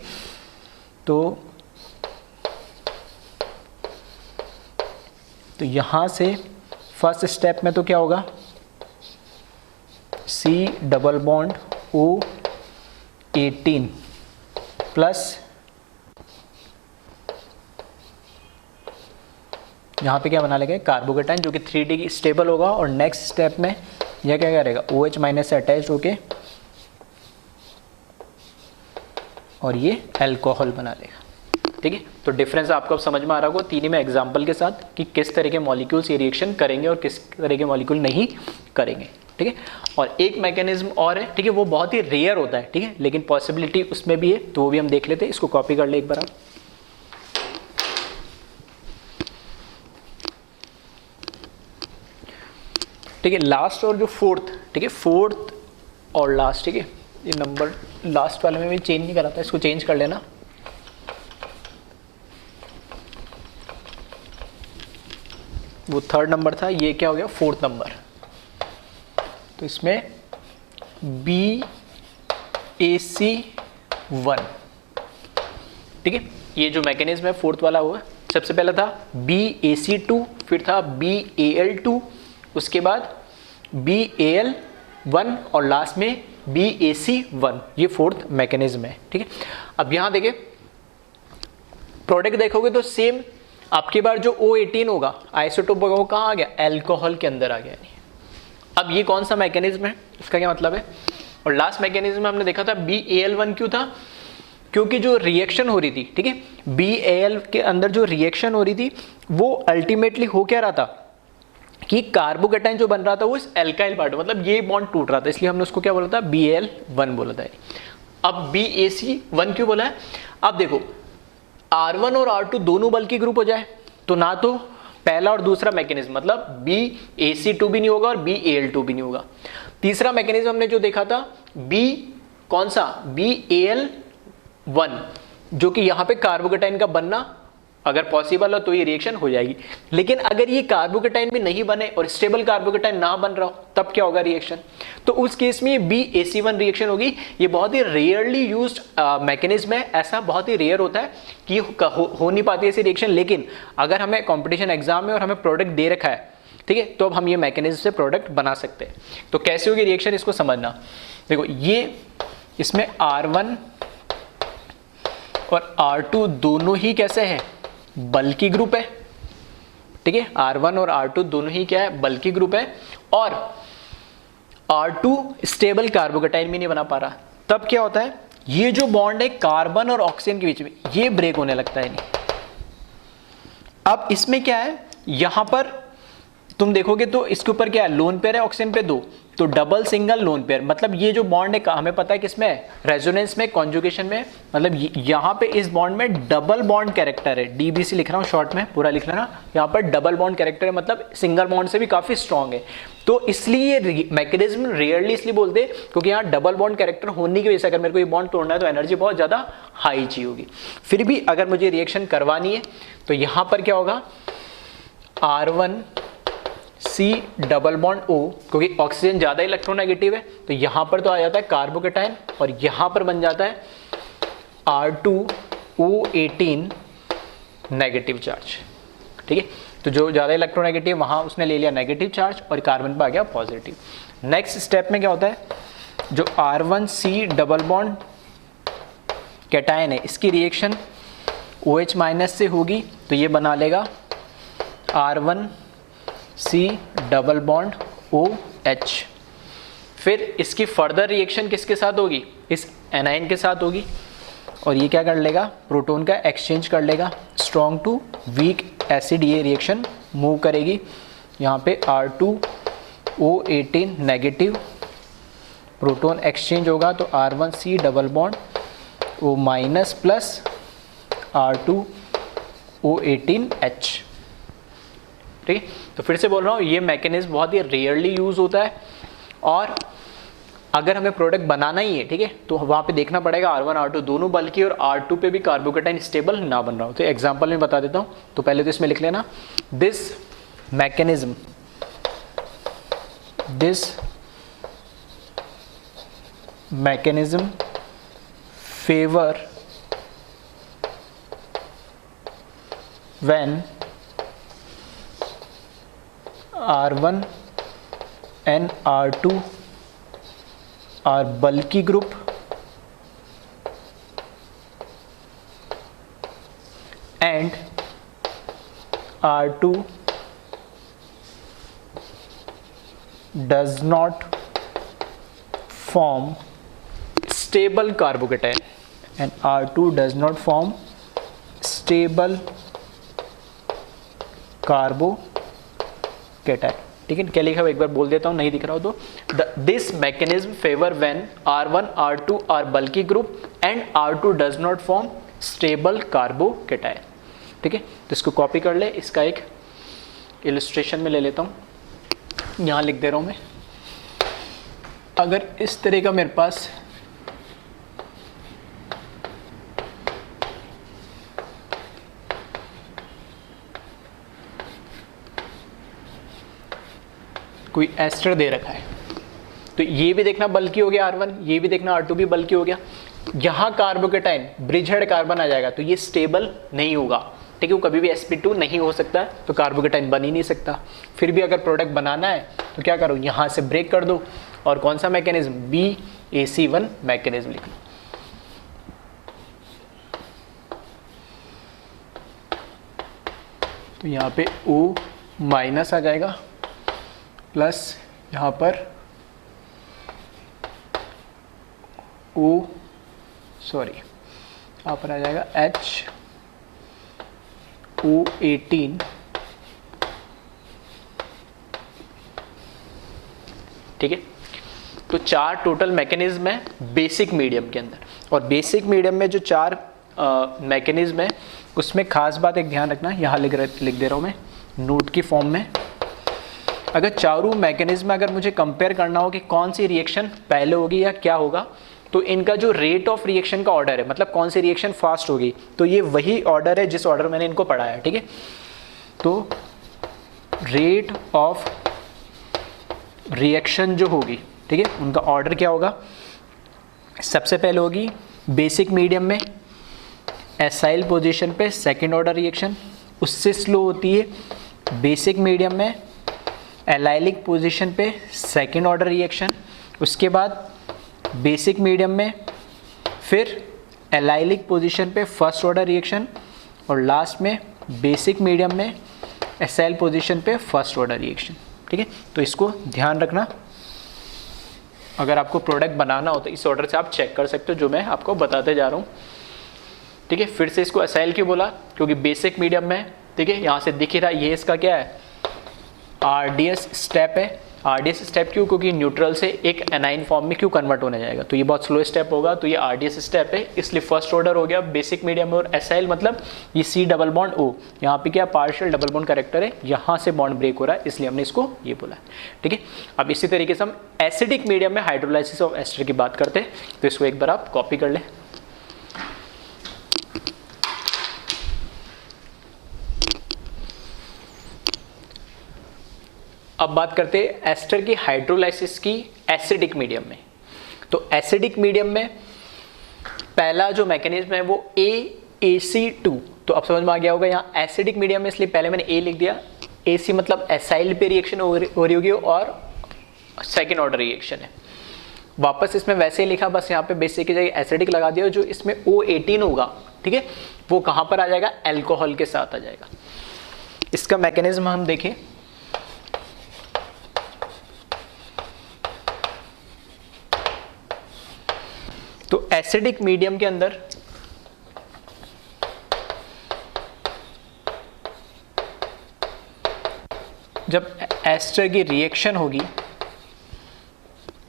तो यहाँ से फर्स्ट स्टेप में तो क्या होगा, C डबल बॉन्ड 18 प्लस यहाँ पे क्या बना लेंगे कार्बोकेटाइन जो कि 3D स्टेबल होगा, और नेक्स्ट स्टेप में यह क्या करेगा OH माइनस से अटैच होके और ये अल्कोहल बना लेगा। ठीक है, तो डिफरेंस आपको अब समझ में आ रहा होगा तीनों में एग्जांपल के साथ कि किस तरह के मॉलिक्यूल्स ये रिएक्शन करेंगे और किस तरह के मॉलिक्यूल नहीं करेंगे। ठीक है, और एक मैकेनिज्म और है, ठीक है, वो बहुत ही रेयर होता है, ठीक है, लेकिन पॉसिबिलिटी उसमें भी है, तो वो भी हम देख लेते हैं। इसको कॉपी कर ले एक बार आप। ठीक है, लास्ट और जो फोर्थ, ठीक है, फोर्थ और लास्ट, ठीक है, ये नंबर लास्ट वाले में भी चेंज नहीं करा था, इसको चेंज कर लेना। वो थर्ड नंबर था, ये क्या हो गया फोर्थ नंबर। तो इसमें BaC1, ठीक है, ये जो मैकेनिज्म है फोर्थ वाला हुआ, सबसे पहला था BaC2, फिर था BAL2, उसके बाद BAL1 और लास्ट में BaC1, ये फोर्थ मैकेनिज्म है। ठीक है, अब यहां देखिए प्रोडक्ट देखोगे तो सेम आपकी बार जो O18 होगा आइसोटोप होगा वो कहाँ आ गया, अल्कोहल के अंदर आ गया। अब ये कौन सा मैकेनिज्म है, इसका क्या मतलब है। और लास्ट मैकेनिज्म में हमने देखा था BAL1 क्यों था, क्योंकि जो रिएक्शन हो रही थी, ठीक है, BAL के अंदर जो रिएक्शन हो रही थी वो अल्टीमेटली हो क्या रहा था कि कार्बोकेटाइन जो बन रहा था वो इस एल्काइल पार्ट, मतलब ये बॉन्ड टूट रहा था, इसलिए हमने उसको क्या बोला था BAL1 बोला था। अब BaC1 क्यों बोला है, अब देखो R1 और R2 दोनों बल्कि ग्रुप हो जाए तो ना तो पहला और दूसरा मैकेनिज्म मतलब BaC2 भी नहीं होगा और BAL2 भी नहीं होगा। तीसरा मैकेनिज्म हमने जो देखा था कौन सा BAL1, जो कि यहाँ पे कार्बोकेटाइन का बनना अगर पॉसिबल हो तो ये रिएक्शन हो जाएगी। लेकिन अगर ये कार्बोकेटाइन भी नहीं बने और स्टेबल कार्बोकेटाइन ना बन रहा हो तब क्या होगा रिएक्शन, तो उस केस में BaC1 रिएक्शन होगी। ये बहुत ही रेयरली यूज्ड मैकेनिज्म है, ऐसा बहुत ही रेयर होता है कि हो नहीं पाती ऐसी रिएक्शन। लेकिन अगर हमें कंपटीशन एग्जाम में और हमें प्रोडक्ट दे रखा है, ठीक है, तो अब हम ये मैकेनिज्म से प्रोडक्ट बना सकते हैं। तो कैसे होगी रिएक्शन इसको समझना। देखो ये इसमें R1 और R2 दोनों ही कैसे हैं, बल्कि ग्रुप है। ठीक है, R1 और R2 दोनों ही क्या है, बल्कि ग्रुप है। और R2 स्टेबल कार्बोकेटाइन भी नहीं बना पा रहा, तब क्या होता है ये जो बॉन्ड है कार्बन और ऑक्सीजन के बीच में ये ब्रेक होने लगता है नहीं। अब इसमें क्या है, यहां पर तुम देखोगे तो इसके ऊपर क्या है, लोन पेयर है, ऑक्सीजन पे 2, तो डबल सिंगल लोन पेयर, मतलब ये जो बॉन्ड है हमें पता है किसमें है, रेजोनेंस में, कॉन्जुगेशन में, मतलब यहाँ पे इस बॉन्ड में डबल बॉन्ड कैरेक्टर है, DBC लिख रहा हूँ शॉर्ट में, पूरा लिख लेना। यहाँ पर डबल बॉन्ड कैरेक्टर है, मतलब सिंगल बॉन्ड से भी काफी स्ट्रॉन्ग है। तो इसलिए ये मैकेनिज्म रेयरली इसलिए बोलते हैं क्योंकि यहाँ डबल बॉन्ड कैरेक्टर होने की वजह से अगर मेरे को ये बॉन्ड तोड़ना है तो एनर्जी बहुत ज्यादा हाई चाहिए होगी। फिर भी अगर मुझे रिएक्शन करवानी है तो यहाँ पर क्या होगा, R1C डबल बॉन्ड O, क्योंकि ऑक्सीजन ज्यादा इलेक्ट्रोनेगेटिव है तो यहां पर तो आ जाता है कार्बोकेटाइन और यहां पर बन जाता है R2O18 नेगेटिव चार्ज। ठीक है, तो जो ज्यादा इलेक्ट्रोनेगेटिव वहां उसने ले लिया नेगेटिव चार्ज और कार्बन पर आ गया पॉजिटिव। नेक्स्ट स्टेप में क्या होता है, जो R1C डबल बॉन्ड कैटायन है इसकी रिएक्शन OH माइनस से होगी तो ये बना लेगा R1C डबल बॉन्ड OH। फिर इसकी फर्दर रिएक्शन किसके साथ होगी, इस एनाइन के साथ होगी और ये क्या कर लेगा, प्रोटॉन का एक्सचेंज कर लेगा, स्ट्रॉन्ग टू वीक एसिड ये रिएक्शन मूव करेगी। यहाँ पे R2O18 नेगेटिव, प्रोटॉन एक्सचेंज होगा तो R1C double bond O minus plus R2O18H। ठीक है, तो फिर से बोल रहा हूँ ये मैकेनिज्म बहुत ही रेयरली यूज होता है और अगर हमें प्रोडक्ट बनाना ही है, ठीक है, तो वहाँ पे देखना पड़ेगा R1 R2 दोनों बल्कि और R2 पे भी कार्बोकेटाइन स्टेबल ना बन रहा हो। तो एग्जांपल में बता देता हूँ, तो पहले तो इसमें लिख लेना this mechanism favour when R1 and R2 are bulky group R2 does not form stable carbocation and R2 does not form stable carbocation. ठीक है, क्या लिखा है एक बार बोल देता हूँ, नहीं दिख रहा हो तो. This mechanism favour when R1 R2 are bulky group and R2 does not form stable carbocation. ठीक है, तो इसको कॉपी कर ले, इसका एक इलस्ट्रेशन में ले लेता हूँ, यहाँ लिख दे रहा हूँ मैं. अगर इस तरह का मेरे पास कोई एस्टर दे रखा है तो ये भी देखना बल्कि हो गया R1, ये भी देखना R2 भी बल्कि हो गया. यहाँ कार्बोकेटाइन ब्रिज हेड कार्बन आ जाएगा तो ये स्टेबल नहीं होगा. ठीक है, वो कभी भी sp2 नहीं हो सकता तो कार्बोकेटाइन बन ही नहीं सकता. फिर भी अगर प्रोडक्ट बनाना है तो क्या करो, यहाँ से ब्रेक कर दो और कौन सा मैकेनिज्म, BAC1 मैकेनिज्म लिख लो. तो यहाँ पे O माइनस आ जाएगा प्लस यहाँ पर यहाँ पर आ जाएगा HO18 ठीक है. तो 4 टोटल मैकेनिज्म है बेसिक मीडियम के अंदर, और बेसिक मीडियम में जो 4 मैकेनिज्म है उसमें खास बात एक ध्यान रखना, यहाँ लिख दे रहा हूँ मैं नोट की फॉर्म में. अगर चारों मैकेनिज्म अगर मुझे कंपेयर करना हो कि कौन सी रिएक्शन पहले होगी या क्या होगा, तो इनका जो रेट ऑफ रिएक्शन का ऑर्डर है, मतलब कौन सी रिएक्शन फास्ट होगी, तो ये वही ऑर्डर है जिस ऑर्डर मैंने इनको पढ़ाया. ठीक है, तो रेट ऑफ रिएक्शन जो होगी, ठीक है, उनका ऑर्डर क्या होगा. सबसे पहले होगी बेसिक मीडियम में एसाइल पोजीशन पे सेकंड ऑर्डर रिएक्शन, उससे स्लो होती है बेसिक मीडियम में एलाइलिक पोजीशन पे सेकंड ऑर्डर रिएक्शन, उसके बाद बेसिक मीडियम में फिर एलाइलिक पोजीशन पे फर्स्ट ऑर्डर रिएक्शन, और लास्ट में बेसिक मीडियम में एसाइल पोजीशन पे फर्स्ट ऑर्डर रिएक्शन. ठीक है, तो इसको ध्यान रखना. अगर आपको प्रोडक्ट बनाना हो तो इस ऑर्डर से आप चेक कर सकते हो जो मैं आपको बताते जा रहा हूँ. ठीक है, फिर से इसको एसाइल क्यों बोला, क्योंकि बेसिक मीडियम में, ठीक है, यहाँ से दिख ही रहा है ये इसका क्या है, RDS स्टेप है. RDS स्टेप क्यों, क्योंकि न्यूट्रल से एक एनाइन फॉर्म में क्यों कन्वर्ट होने जाएगा, तो ये बहुत स्लो स्टेप होगा, तो ये RDS स्टेप है, इसलिए फर्स्ट ऑर्डर हो गया बेसिक मीडियम में. और एसाइल मतलब ये C डबल बॉन्ड O, यहाँ पे क्या पार्शियल डबल बॉन्ड करेक्टर है, यहाँ से बॉन्ड ब्रेक हो रहा है, इसलिए हमने इसको ये बोला है. ठीक है, अब इसी तरीके से हम एसिडिक मीडियम में हाइड्रोलाइसिस ऑफ एस्टर की बात करते हैं, तो इसको एक बार आप कॉपी कर लें. अब बात करते हैं एस्टर की हाइड्रोलाइसिस की एसिडिक मीडियम में. तो एसिडिक मीडियम में पहला जो मैकेनिज्म है वो AAC2. तो अब समझ में आ गया होगा, यहाँ एसिडिक मीडियम में इसलिए पहले मैंने A लिख दिया. AC मतलब एसाइल पे रिएक्शन हो रही होगी और सेकेंड ऑर्डर रिएक्शन है. वापस इसमें वैसे ही लिखा, बस यहाँ पे बेसिक की जगह एसिडिक लगा दिया. जो इसमें O18 होगा, ठीक है, वो कहाँ पर आ जाएगा, एल्कोहल के साथ आ जाएगा. इसका मैकेनिज्म हम देखें, तो एसिडिक मीडियम के अंदर जब एस्टर की रिएक्शन होगी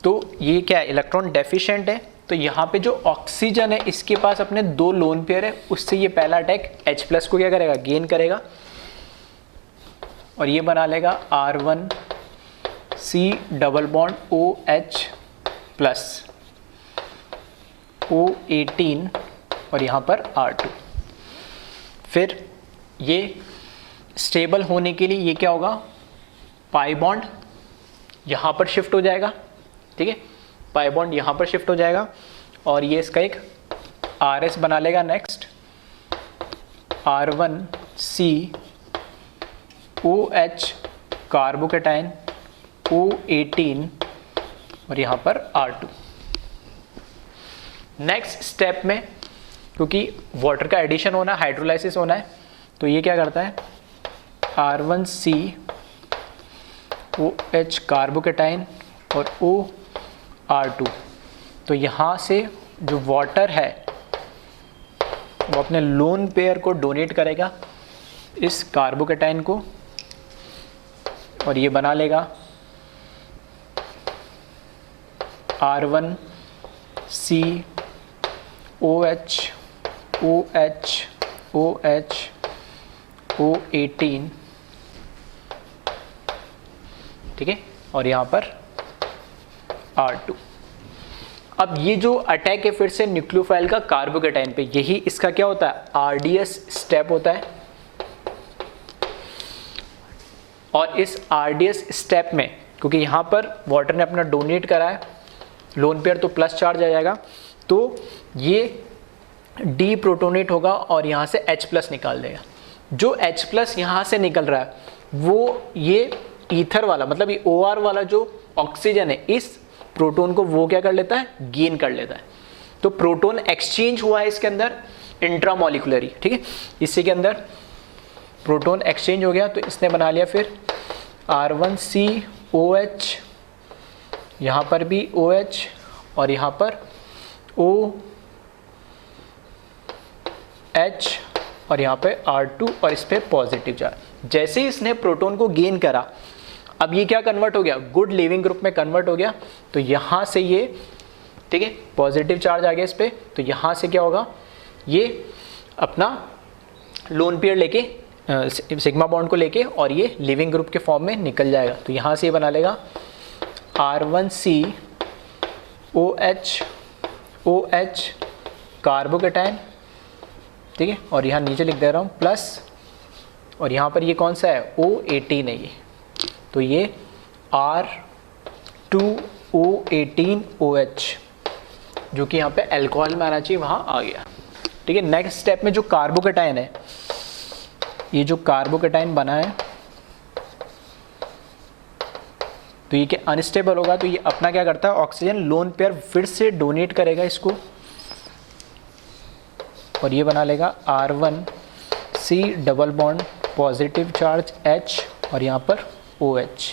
तो ये क्या है, इलेक्ट्रॉन डेफिशिएंट है, तो यहाँ पे जो ऑक्सीजन है इसके पास अपने 2 लोन पेयर है, उससे ये पहला अटैक H प्लस को क्या करेगा, गेन करेगा, और ये बना लेगा R1C double bond OH plus O18 और यहाँ पर R2. फिर ये स्टेबल होने के लिए ये क्या होगा, पाई बॉन्ड यहाँ पर शिफ्ट हो जाएगा. ठीक है, पाई बॉन्ड यहाँ पर शिफ्ट हो जाएगा और ये इसका एक RS बना लेगा. Next R1C OH carbocation O18 और यहाँ पर R2. नेक्स्ट स्टेप में क्योंकि वाटर का एडिशन होना है, हाइड्रोलाइसिस होना है, तो ये क्या करता है, R1COH कार्बोकेटाइन और OR2। तो यहाँ से जो वाटर है वो अपने लोन पेयर को डोनेट करेगा इस कार्बोकेटाइन को और ये बना लेगा R1COH OH OH O18, ठीक है, और यहाँ पर R2। अब ये जो अटैक है फिर से न्यूक्लियोफाइल का कार्बोकेटाइन पे, यही इसका क्या होता है, RDS स्टेप होता है। और इस RDS स्टेप में क्योंकि यहाँ पर वाटर ने अपना डोनेट करा है, लोन पेयर तो प्लस चार्ज आ जाएगा, तो ये डी प्रोटोनेट होगा और यहाँ से H+ निकाल देगा। जो H+ यहाँ से निकल रहा है वो ये ईथर वाला, मतलब ये OR वाला जो ऑक्सीजन है, इस प्रोटोन को वो क्या कर लेता है, गेन कर लेता है। तो प्रोटोन एक्सचेंज हुआ है इसके अंदर इंट्रामोलिकुलरी, ठीक है, इसी के अंदर प्रोटोन एक्सचेंज हो गया। तो इसने बना लिया फिर R1COH, यहाँ पर भी OH और यहाँ पर OH और यहाँ पे R2 और इस पे पॉजिटिव चार्ज। जैसे ही इसने प्रोटोन को गेन करा, अब ये क्या कन्वर्ट हो गया, गुड लिविंग ग्रुप में कन्वर्ट हो गया। तो यहाँ से ये, ठीक है, पॉजिटिव चार्ज आ गया इस पे, तो यहाँ से क्या होगा, ये अपना लोन पेयर लेके सिग्मा बॉन्ड को लेके और ये लिविंग ग्रुप के फॉर्म में निकल जाएगा। तो यहाँ से ये बना लेगा R1COH OH कार्बोकेटाइन, ठीक है, और यहाँ नीचे लिख दे रहा हूँ प्लस, और यहाँ पर ये कौन सा है, O18 है ये, तो ये R2O18OH जो कि यहाँ पे अल्कोहल में आना चाहिए, वहाँ आ गया, ठीक है। नेक्स्ट स्टेप में जो कार्बोकेटाइन है, ये जो कार्बोकेटाइन बना है, तो ये क्या अनस्टेबल होगा, तो ये अपना क्या करता है, ऑक्सीजन लोन पेयर फिर से डोनेट करेगा इसको और ये बना लेगा R1C double bond positive charge H और यहाँ पर OH।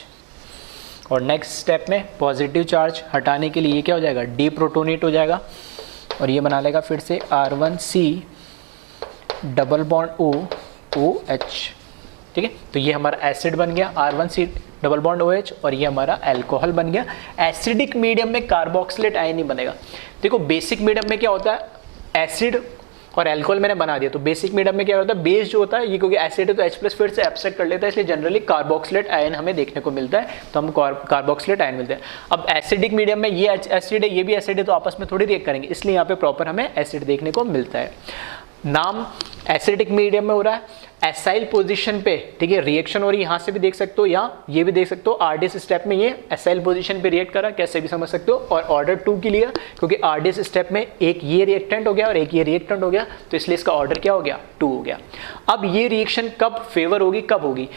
और नेक्स्ट स्टेप में पॉजिटिव चार्ज हटाने के लिए ये क्या हो जाएगा, डी प्रोटोनेट हो जाएगा और ये बना लेगा फिर से R1C डबल बॉन्ड OH, ठीक है। तो ये हमारा एसिड बन गया R1C डबल बॉन्ड OH और ये हमारा अल्कोहल बन गया। एसिडिक मीडियम में कार्बोक्सिलेट आयन नहीं बनेगा। देखो बेसिक मीडियम में क्या होता है, एसिड और अल्कोहल मैंने बना दिया, तो बेसिक मीडियम में क्या होता है, बेस जो होता है, ये क्योंकि एसिड है तो H+ फिर से एब्स्ट्रैक्ट कर लेता है, इसलिए जनरली कार्बोक्सिलेट आयन हमें देखने को मिलता है, तो हम कार्बोक्सिलेट आयन मिलते हैं। अब एसिडिक मीडियम में ये एसिड है, ये भी एसिड है, तो आपस में थोड़ी रिएक्ट करेंगे, इसलिए यहाँ पे प्रॉपर हमें एसिड देखने को मिलता है। नाम एसिडिक मीडियम में हो रहा है, एसाइल पोजीशन पे, ठीक है, रिएक्शन हो रही है, यहाँ से भी देख सकते हो या ये भी देख सकते हो, RDS स्टेप में ये एसाइल पोजीशन पे रिएक्ट करा, कैसे भी समझ सकते हो। और ऑर्डर 2 के लिए, क्योंकि RDS स्टेप में एक ये रिएक्टेंट हो गया और एक ये रिएक्टेंट हो गया, तो इसलिए इसका ऑर्डर क्या हो गया, 2 हो गया। अब ये रिएक्शन कब फेवर होगी, कब होगी,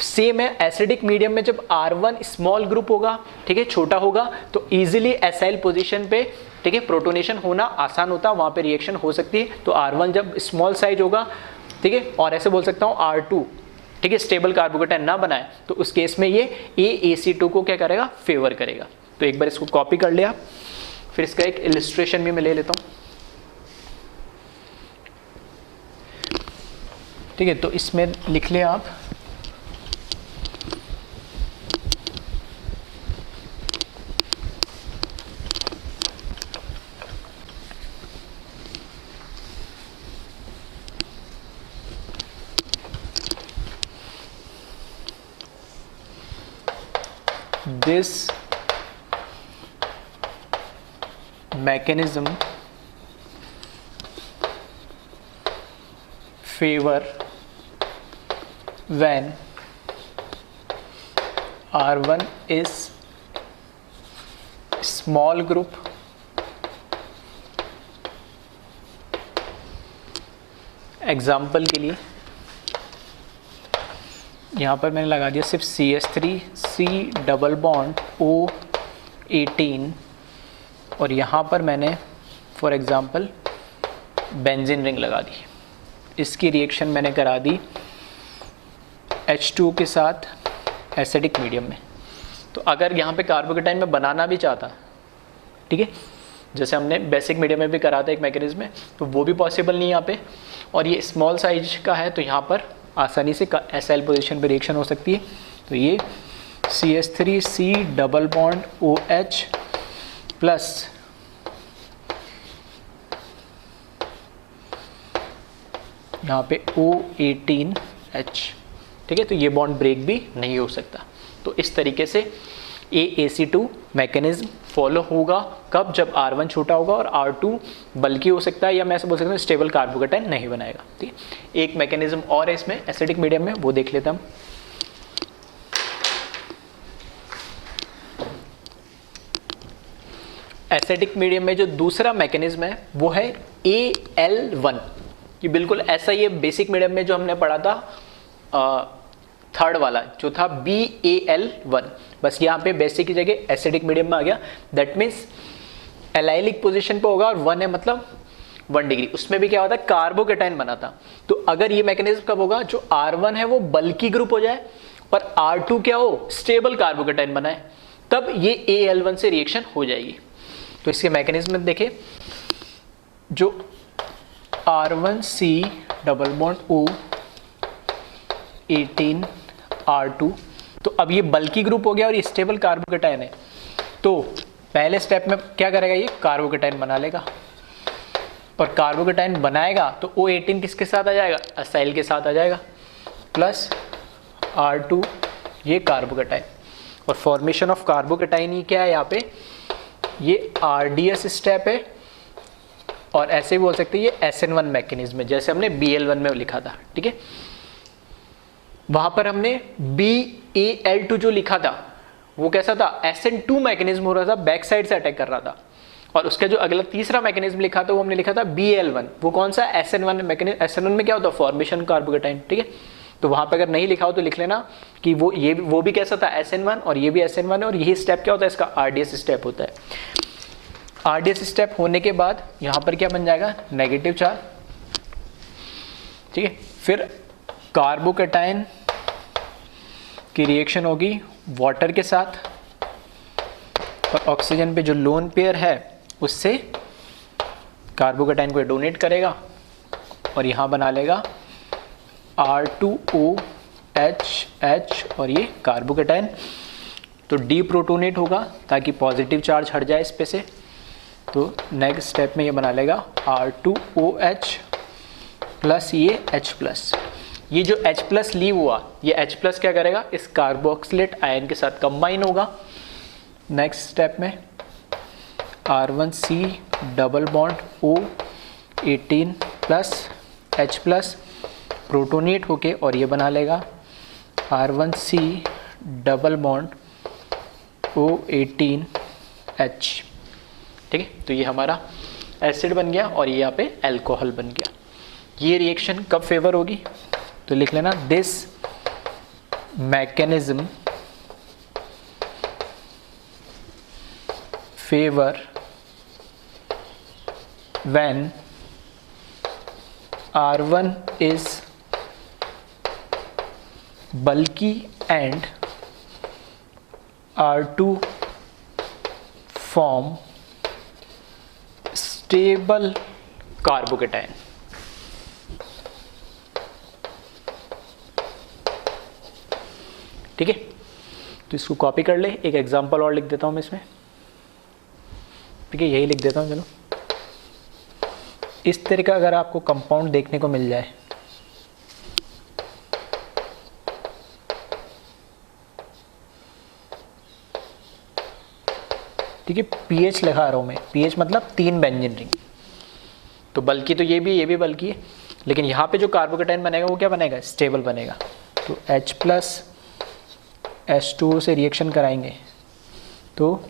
सेम है एसिडिक मीडियम में, जब R1 स्मॉल ग्रुप होगा, ठीक है, छोटा होगा, तो ईजिली एसाइल पोजीशन पे, ठीक है, प्रोटोनेशन होना आसान होता है, वहां पे रिएक्शन हो सकती है। तो R1 जब स्मॉल साइज होगा, ठीक है, और ऐसे बोल सकता हूँ R2, ठीक है, स्टेबल कार्बोकेटाइन ना बनाए, तो उस केस में ये AAC2 को क्या करेगा, फेवर करेगा। तो एक बार इसको कॉपी कर लिया, फिर इसका एक इलिस्ट्रेशन भी मैं ले लेता हूँ, ठीक है। तो इसमें लिख लिया आप, this mechanism favor when R1 is small group example के लिए यहाँ पर मैंने लगा दिया सिर्फ CH3C डबल बॉन्ड O18 और यहाँ पर मैंने फॉर एग्ज़ाम्पल बेंजीन रिंग लगा दी। इसकी रिएक्शन मैंने करा दी H2O के साथ एसिडिक मीडियम में। तो अगर यहाँ पे कार्बोकेटाइन में बनाना भी चाहता, ठीक है, जैसे हमने बेसिक मीडियम में भी करा था एक मैकेनिज्म में, तो वो भी पॉसिबल नहीं यहाँ पे। और ये स्मॉल साइज का है तो यहाँ पर आसानी से एसआइल पोजीशन पे रिएक्शन हो सकती है। तो ये CH3C double bond OH plus यहाँ पे O18H, ठीक है, तो ये बॉन्ड ब्रेक भी नहीं हो सकता। तो इस तरीके से AAC2 मैकेनिज्म फॉलो होगा कब, जब R1 छोटा होगा और R2 बल्कि हो सकता है, या मैं ऐसे बोल सकता हूँ स्टेबल कार्बोकेटाइन नहीं बनाएगा। ठीक है, एक मैकेनिज्म और है इसमें एसिडिक मीडियम में, वो देख लेते हैं हम। एसिडिक मीडियम में जो दूसरा मैकेनिज्म है वो है AL1। ये बिल्कुल ऐसा ही है बेसिक मीडियम में जो हमने पढ़ा था थर्ड वाला जो था BAL1, बस यहाँ पे बेसिक की जगह एसिडिक मीडियम में आ गया। दैट मीन्स एलाइलिक पोजीशन पे होगा और 1 है मतलब 1 डिग्री। उसमें भी क्या होता है, कार्बोकेटाइन बना था। तो अगर ये मैकेनिज्म कब होगा, जो R1 है वो बल्की ग्रुप हो जाए पर R2 क्या हो, स्टेबल कार्बोकेटाइन बनाए, तब ये AL1 से रिएक्शन हो जाएगी। तो इसके मैकेनिज्म में देखें, जो R1C double bond O 18R2, तो अब ये बल्की ग्रुप हो गया और ये स्टेबल कार्बोकेटाइन है। तो पहले स्टेप में क्या करेगा, ये कार्बोकेटाइन बना लेगा, और कार्बोकेटाइन बनाएगा तो O18 किसके साथ आ जाएगा, एसाइल के साथ आ जाएगा, प्लस R2 ये कार्बोकेटाइन। और फॉर्मेशन ऑफ कार्बोकेटाइन ही क्या है यहाँ पे, ये RDS स्टेप है, और ऐसे भी बोल सकते हैं ये SN1 मैकेनिज्म है, जैसे हमने BL1 में लिखा था। ठीक है, वहां पर हमने BAL2 जो लिखा था वो कैसा था, SN2 मैकेनिज्म हो रहा था, बैक साइड से अटैक कर रहा था। और उसका जो अगला तीसरा मैकेनिज्म लिखा था वो हमने लिखा था BAL1, वो कौन सा, SN1 मैकेनिज्म। SN1 में क्या होता है, फॉर्मेशन कार्बोकेटाइन। ठीक है, तो वहां पर अगर नहीं लिखा हो तो लिख लेना कि वो भी कैसा था, SN1, और ये भी SN1 है, और यही स्टेप क्या होता है, इसका RDS स्टेप होता है। RDS स्टेप होने के बाद यहाँ पर क्या बन जाएगा, नेगेटिव चार्ज। ठीक है, फिर कार्बोकेटाइन की रिएक्शन होगी वाटर के साथ, और ऑक्सीजन पे जो लोन पेयर है उससे कार्बोकेटाइन को डोनेट करेगा, और यहाँ बना लेगा R2OH, और ये कार्बोकेटाइन तो डीप्रोटोनेट होगा ताकि पॉजिटिव चार्ज हट जाए इस पे से। तो नेक्स्ट स्टेप में ये बना लेगा R2OH प्लस ये H+। ये जो H+ लीव हुआ, ये H+ क्या करेगा, इस कार्बोक्सिलेट आयन के साथ कंबाइन होगा। नेक्स्ट स्टेप में R1C double bond O18 plus H+ protonate होके, और ये बना लेगा R1C डबल बॉन्ड O18H। ठीक है, तो ये हमारा एसिड बन गया और ये यहाँ पे अल्कोहल बन गया। ये रिएक्शन कब फेवर होगी, तो लिख लेना, this mechanism favour when R1 is bulky and R2 form stable carbocation. ठीक है, तो इसको कॉपी कर ले। एक एग्जांपल और लिख देता हूं मैं इसमें। ठीक है, यही लिख देता हूं। चलो, इस तरह का अगर आपको कंपाउंड देखने को मिल जाए, ठीक है, पीएच लगा रहा हूं मैं, पीएच मतलब 3 बेंजीन रिंग। तो बल्कि तो ये भी बल्कि है, लेकिन यहाँ पे जो कार्बोकेटाइन बनेगा वो क्या बनेगा, स्टेबल बनेगा। तो H+ H2O से रिएक्शन कराएंगे तो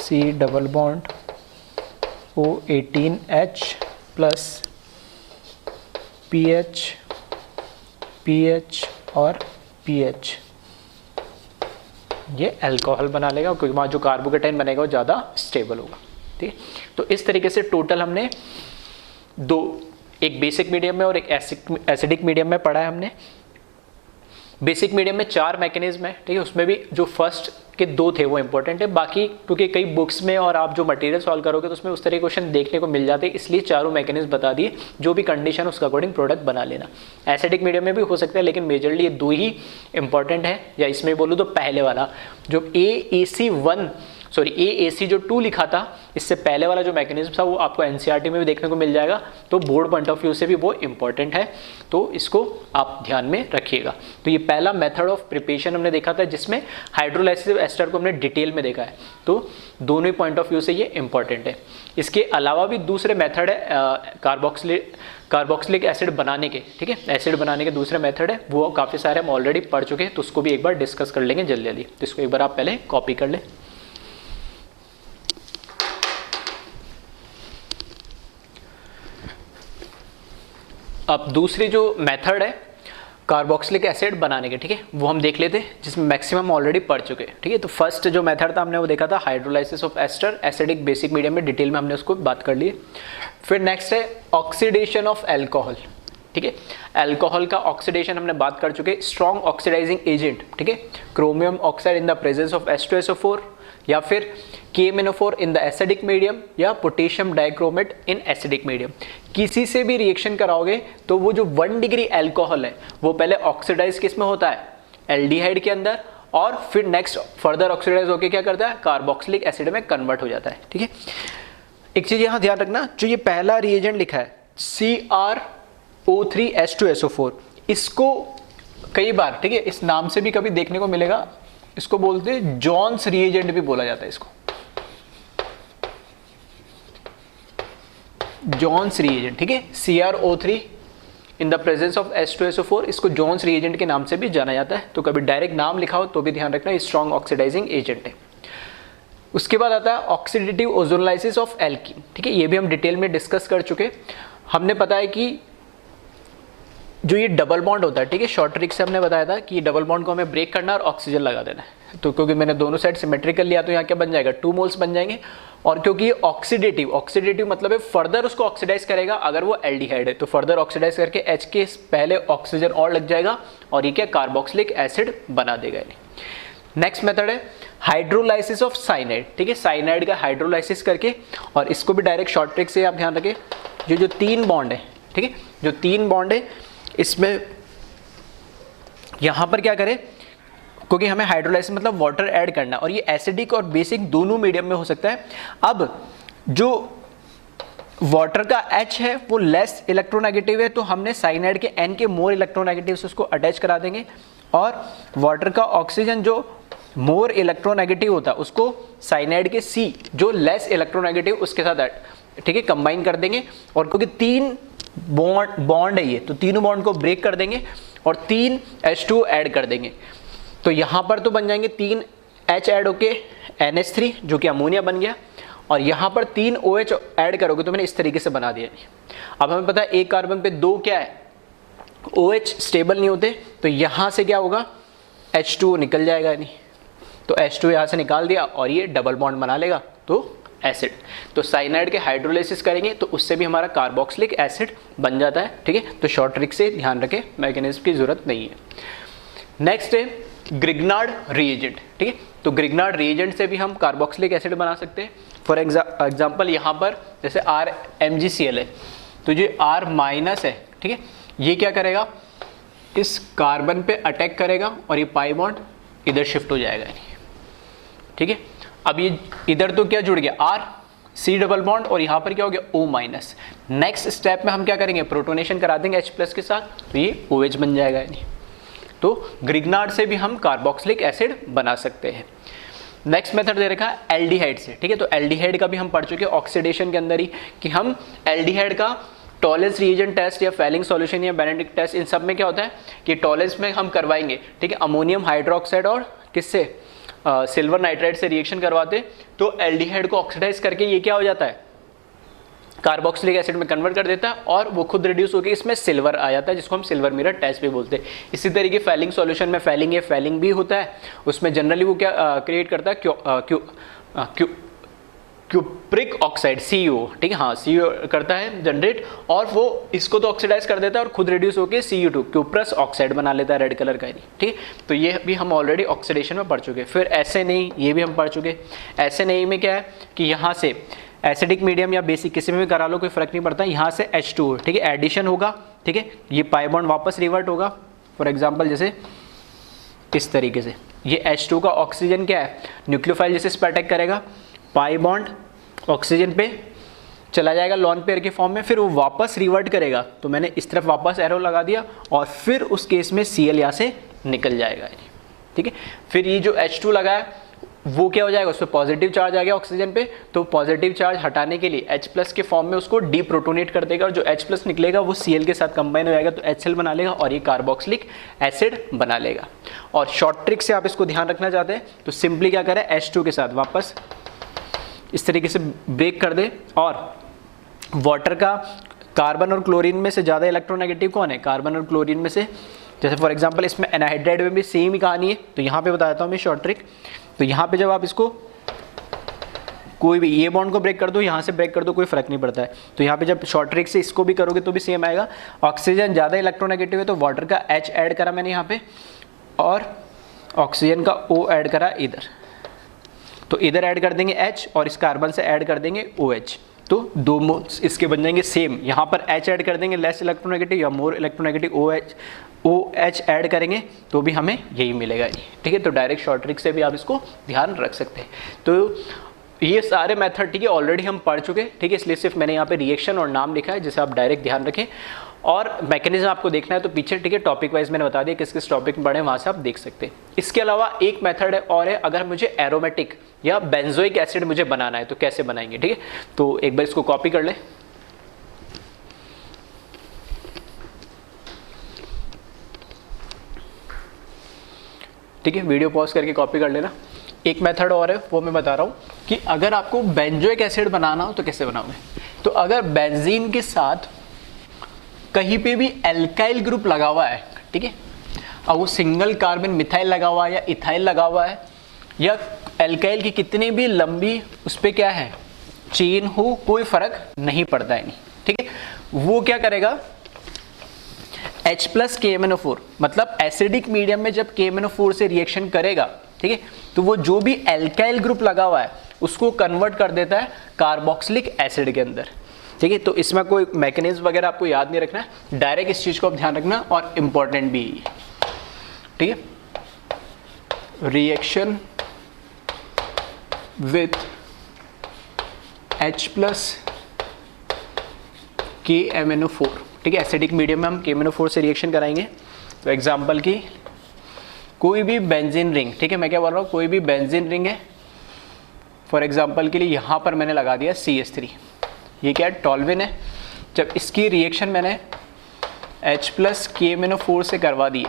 C double bond O18H plus PH और PH, ये अल्कोहल बना लेगा, क्योंकि वहाँ जो कार्बोकेटाइन बनेगा वो ज़्यादा स्टेबल होगा। ठीक है, तो इस तरीके से टोटल हमने 2 एक बेसिक मीडियम में और एक एसिडिक मीडियम में पढ़ा है हमने। बेसिक मीडियम में 4 मैकेनिज्म है, ठीक है, उसमें भी जो फर्स्ट के 2 थे वो इंपॉर्टेंट है, बाकी क्योंकि कई बुक्स में और आप जो मटेरियल सॉल्व करोगे तो उसमें उस तरह के क्वेश्चन देखने को मिल जाते हैं, इसलिए चारों मैकेनिज्म बता दिए, जो भी कंडीशन उसका अकॉर्डिंग प्रोडक्ट बना लेना। एसिडिक मीडियम में भी हो सकता है, लेकिन मेजरली ये 2 ही इंपॉर्टेंट है, या इसमें बोलूँ तो पहले वाला जो AAC जो 2 लिखा था, इससे पहले वाला जो मैकेनिज्म था वो आपको एनसीईआरटी में भी देखने को मिल जाएगा, तो बोर्ड पॉइंट ऑफ व्यू से भी वो इंपॉर्टेंट है, तो इसको आप ध्यान में रखिएगा। तो ये पहला मेथड ऑफ प्रिपरेशन हमने देखा था, जिसमें हाइड्रोलाइसिस एस्टर को हमने डिटेल में देखा है, तो दोनों ही पॉइंट ऑफ व्यू से ये इंपॉर्टेंट है। इसके अलावा भी दूसरे मेथड है कार्बोक्सिलिक एसिड बनाने के, ठीक है, एसिड बनाने के दूसरे मेथड है, वो काफ़ी सारे हम ऑलरेडी पढ़ चुके हैं, तो उसको भी एक बार डिस्कस कर लेंगे जल्दी जल्दी, तो इसको एक बार आप पहले कॉपी कर लें। अब दूसरी जो मेथड है कार्बोक्सिलिक एसिड बनाने के, ठीक है, वो हम देख लेते हैं, जिसमें मैक्सिमम ऑलरेडी पढ़ चुके हैं, ठीक है। तो फर्स्ट जो मेथड था हमने वो देखा था hydrolysis of ester, acidic basic medium में डिटेल में हमने उसको बात कर ली है। फिर नेक्स्ट है ऑक्सीडेशन ऑफ एल्कोहल, ठीक है, एल्कोहल का ऑक्सीडेशन हमने बात कर चुके, स्ट्रॉन्ग ऑक्सीडाइजिंग एजेंट, ठीक है, chromium oxide in the presence of H2SO4, या फिर KMnO4 in the acidic medium, या potassium dichromate in acidic medium. किसी से भी रिएक्शन कराओगे तो वो जो 1 डिग्री एल्कोहल है वो पहले ऑक्सीडाइज किस में होता है, एल्डिहाइड के अंदर, और फिर नेक्स्ट फर्दर ऑक्सीडाइज होकर क्या करता है, कार्बोक्सिलिक एसिड में कन्वर्ट हो जाता है, ठीक है। एक चीज यहां ध्यान रखना, जो ये पहला रिएजेंट लिखा है CrO3H2SO4, इसको कई बार, ठीक है, इस नाम से भी कभी देखने को मिलेगा, इसको बोलते हैं जॉन्स रिएजेंट भी बोला जाता है, इसको जॉन्स रिएजेंट, ठीक है, CrO3 in the presence of H2SO4, इसको जॉन्स रिएजेंट के नाम से भी जाना जाता है, तो कभी डायरेक्ट नाम लिखा हो तो भी ध्यान रखना, स्ट्रॉन्ग ऑक्सीडाइजिंग एजेंट है। उसके बाद आता है ऑक्सीडेटिव ओजोनलाइसिस ऑफ एल्कीन, ठीक है, ये भी हम डिटेल में डिस्कस कर चुके। हमने पता है कि जो ये डबल बॉन्ड होता है, ठीक है, शॉर्ट ट्रिक से हमने बताया था कि डबल बॉन्ड को हमें ब्रेक करना और ऑक्सीजन लगा देना है, तो क्योंकि मैंने दोनों साइड सिमेट्रिकल लिया तो यहाँ क्या बन जाएगा, 2 मोल्स बन जाएंगे, और क्योंकि ये ऑक्सीडेटिव मतलब है फर्दर उसको ऑक्सीडाइज करेगा, अगर वो एल्डिहाइड है तो फर्दर ऑक्सीडाइज करके H के पहले ऑक्सीजन और लग जाएगा, और ये क्या कार्बोक्सिलिक एसिड बना देगा। नेक्स्ट मेथड है हाइड्रोलाइसिस ऑफ साइनाइड, ठीक है, साइनाइड का हाइड्रोलाइसिस करके, और इसको भी डायरेक्ट शॉर्ट ट्रिक से आप ध्यान रखें, जो 3 बॉन्ड है, ठीक है, जो 3 बॉन्ड है इसमें यहां पर क्या करें, क्योंकि हमें हाइड्रोलाइसिस मतलब वाटर ऐड करना, और ये एसिडिक और बेसिक दोनों मीडियम में हो सकता है। अब जो वाटर का H है वो लेस इलेक्ट्रोनेगेटिव है, तो हमने साइनाइड के N के मोर इलेक्ट्रोनेगेटिव से उसको अटैच करा देंगे, और वाटर का ऑक्सीजन जो मोर इलेक्ट्रोनेगेटिव होता है उसको साइनाइड के C जो लेस इलेक्ट्रोनेगेटिव उसके साथ, ठीक है, कंबाइन कर देंगे, और क्योंकि 3 बॉन्ड है ये, तो तीनों बॉन्ड को ब्रेक कर देंगे और 3 H2 ऐड कर देंगे, तो यहाँ पर तो बन जाएंगे 3 H ऐड होके NH3 जो कि अमोनिया बन गया, और यहाँ पर 3 OH ऐड करोगे तो मैंने इस तरीके से बना दिया। अब हमें पता है एक कार्बन पे 2 क्या है, OH स्टेबल नहीं होते, तो यहाँ से क्या होगा, H2 निकल जाएगा, नहीं तो H2 यहाँ से निकाल दिया और ये डबल बॉन्ड बना लेगा, तो एसिड। तो साइनाइड के हाइड्रोलाइसिस करेंगे तो उससे भी हमारा कार्बोक्सिलिक एसिड बन जाता है, ठीक है, तो शॉर्ट ट्रिक से ध्यान रखें, मैकेनिज्म की जरूरत नहीं है। नेक्स्ट है ग्रिग्नार्ड रिएजेंट, ठीक है, तो ग्रिग्नार्ड रिएजेंट से भी हम कार्बोक्सिलिक एसिड बना सकते हैं। फॉर एग्जांपल यहाँ पर जैसे RMgCl है, तो जो R माइनस है, ठीक है, ये क्या करेगा, इस कार्बन पे अटैक करेगा और ये पाई बॉन्ड इधर शिफ्ट हो जाएगा, ठीक है। अब ये इधर तो क्या जुड़ गया, R C डबल बॉन्ड, और यहाँ पर क्या हो गया O माइनस। नेक्स्ट स्टेप में हम क्या करेंगे, प्रोटोनेशन करा देंगे H प्लस के साथ, तो ये OH बन जाएगा, तो ग्रिग्नार्ड से भी हम कार्बोक्सिलिक एसिड बना सकते हैं। नेक्स्ट मेथड दे रखा है एल्डिहाइड से, ठीक है, तो एल्डिहाइड का भी हम पढ़ चुके हैं ऑक्सीडेशन के अंदर ही, कि हम एल्डिहाइड का टॉलेंस रिएजेंट टेस्ट या फेलिंग सॉल्यूशन या बेनेडिक्ट टेस्ट, इन सब में क्या होता है कि टॉलेंस में हम करवाएंगे, ठीक है, अमोनियम हाइड्रोक्साइड और किससे, सिल्वर नाइट्राइड से रिएक्शन करवाते, तो एल्डिहाइड को ऑक्सीडाइज करके ये क्या हो जाता है, कार्बोक्सिलिक एसिड में कन्वर्ट कर देता है, और वो खुद रिड्यूस होकर इसमें सिल्वर आ जाता है, जिसको हम सिल्वर मिरर टेस्ट भी बोलते हैं। इसी तरीके फेलिंग सॉल्यूशन में फेलिंग भी होता है, उसमें जनरली वो क्या क्रिएट करता है, क्यूप्रिक ऑक्साइड CuO, ठीक है, हाँ CuO करता है जनरेट, और वो इसको तो ऑक्सीडाइज कर देता है और खुद रिड्यूस होकर Cu2 क्यूप्रस ऑक्साइड बना लेता है रेड कलर का, ठीक है। तो ये भी हम ऑलरेडी ऑक्सीडेशन में पढ़ चुके। फिर SNA, ये भी हम पढ़ चुके। SNA में क्या है कि यहाँ से एसिडिक मीडियम या बेसिक किसी में भी करा लो कोई फर्क नहीं पड़ता, यहाँ से H2, ठीक है, एडिशन होगा, ठीक है, ये पाई बॉन्ड वापस रिवर्ट होगा। फॉर एग्जांपल जैसे इस तरीके से ये H2 का ऑक्सीजन क्या है, न्यूक्लियोफाइल जैसे इस पर अटैक करेगा, पाई बॉन्ड ऑक्सीजन पे चला जाएगा लॉन पेयर के फॉर्म में, फिर वो वापस रिवर्ट करेगा। तो मैंने इस तरफ वापस एरो लगा दिया और फिर उस केस में Cl यहाँ से निकल जाएगा, ठीक है। फिर ये जो H2 लगा है वो क्या हो जाएगा, उस पर पॉजिटिव चार्ज आ गया ऑक्सीजन पे, तो पॉजिटिव चार्ज हटाने के लिए H+ के फॉर्म में उसको डीप्रोटोनेट कर देगा और जो H+ निकलेगा वो Cl के साथ कंबाइन हो जाएगा तो HCl बना लेगा और ये कार्बोक्सिलिक एसिड बना लेगा। और शॉर्ट ट्रिक से आप इसको ध्यान रखना चाहते हैं तो सिंपली क्या करें, H2 के साथ वापस इस तरीके से ब्रेक कर दे, और वाटर का कार्बन और क्लोरीन में से ज़्यादा इलेक्ट्रोनेगेटिव कौन है, कार्बन और क्लोरीन में से। जैसे फॉर एग्जांपल इसमें एनहाइड्राइड में भी सेम ही कहानी है, तो यहाँ पे बता देता हूँ मैं शॉर्ट ट्रिक। तो यहाँ पे जब आप इसको कोई भी ये बॉन्ड को ब्रेक कर दो, यहाँ से ब्रेक कर दो, कोई फर्क नहीं पड़ता है। तो यहाँ पे जब शॉर्ट ट्रिक से इसको भी करोगे तो भी सेम आएगा। ऑक्सीजन ज़्यादा इलेक्ट्रोनेगेटिव है तो वाटर का H ऐड करा मैंने यहाँ पे, और ऑक्सीजन का O ऐड करा इधर, तो इधर ऐड कर देंगे H और इस कार्बन से ऐड कर देंगे OH, तो दो मोल्स इसके बन जाएंगे सेम। यहाँ पर H ऐड कर देंगे लेस इलेक्ट्रोनेगेटिव या मोर इलेक्ट्रोनेगेटिव OH ऐड करेंगे तो भी हमें यही मिलेगा, ठीक है। तो डायरेक्ट शॉर्ट ट्रिक से भी आप इसको ध्यान रख सकते हैं। तो ये सारे मेथड, ठीक है, ऑलरेडी हम पढ़ चुके, ठीक है, इसलिए सिर्फ मैंने यहाँ पे रिएक्शन और नाम लिखा है जिसे आप डायरेक्ट ध्यान रखें। और मैकेनिज्म आपको देखना है तो पीछे, ठीक है, टॉपिक वाइज मैंने बता दिया किस किस टॉपिक में पढ़े, वहाँ से आप देख सकते हैं। इसके अलावा एक मेथड है और है, अगर मुझे एरोमेटिक या बेंजोइक एसिड मुझे बनाना है तो कैसे बनाएंगे, ठीक है। तो एक बार इसको कॉपी कर ले, ठीक है, वीडियो पॉज करके कॉपी कर लेना। एक मेथड और है वो मैं बता रहा हूँ कि अगर आपको बेंजोइक एसिड बनाना हो तो कैसे बनाओगे। तो अगर बेंजीन के साथ कहीं पे भी एल्काइल ग्रुप लगा हुआ है, ठीक है, और वो सिंगल कार्बन मिथाइल लगा हुआ है या इथाइल लगा हुआ है, या एल्काइल की कितनी भी लंबी उस पर क्या है चेन हो, कोई फर्क नहीं पड़ता है, नहीं, ठीक है। वो क्या करेगा, H+ KMnO4, मतलब एसिडिक मीडियम में जब KMnO4 से रिएक्शन करेगा, ठीक है, तो वो जो भी एल्काइल ग्रुप लगा हुआ है उसको कन्वर्ट कर देता है कार्बोक्सिलिक एसिड के अंदर, ठीक है। तो इसमें कोई मैकेनिज्म वगैरह आपको याद नहीं रखना है, डायरेक्ट इस चीज को आप ध्यान रखना, और इंपॉर्टेंट भी, ठीक है। रिएक्शन विथ H+ KMnO4, ठीक है, एसिडिक मीडियम में हम KMnO4 से रिएक्शन कराएंगे। तो एग्जांपल की कोई भी बेंजीन रिंग, ठीक है, मैं क्या बोल रहा हूँ, कोई भी बेंजीन रिंग है, फॉर एग्जांपल के लिए यहाँ पर मैंने लगा दिया CH3, ये क्या है, टॉल्विन है। जब इसकी रिएक्शन मैंने H+ KMnO4 से करवा दी,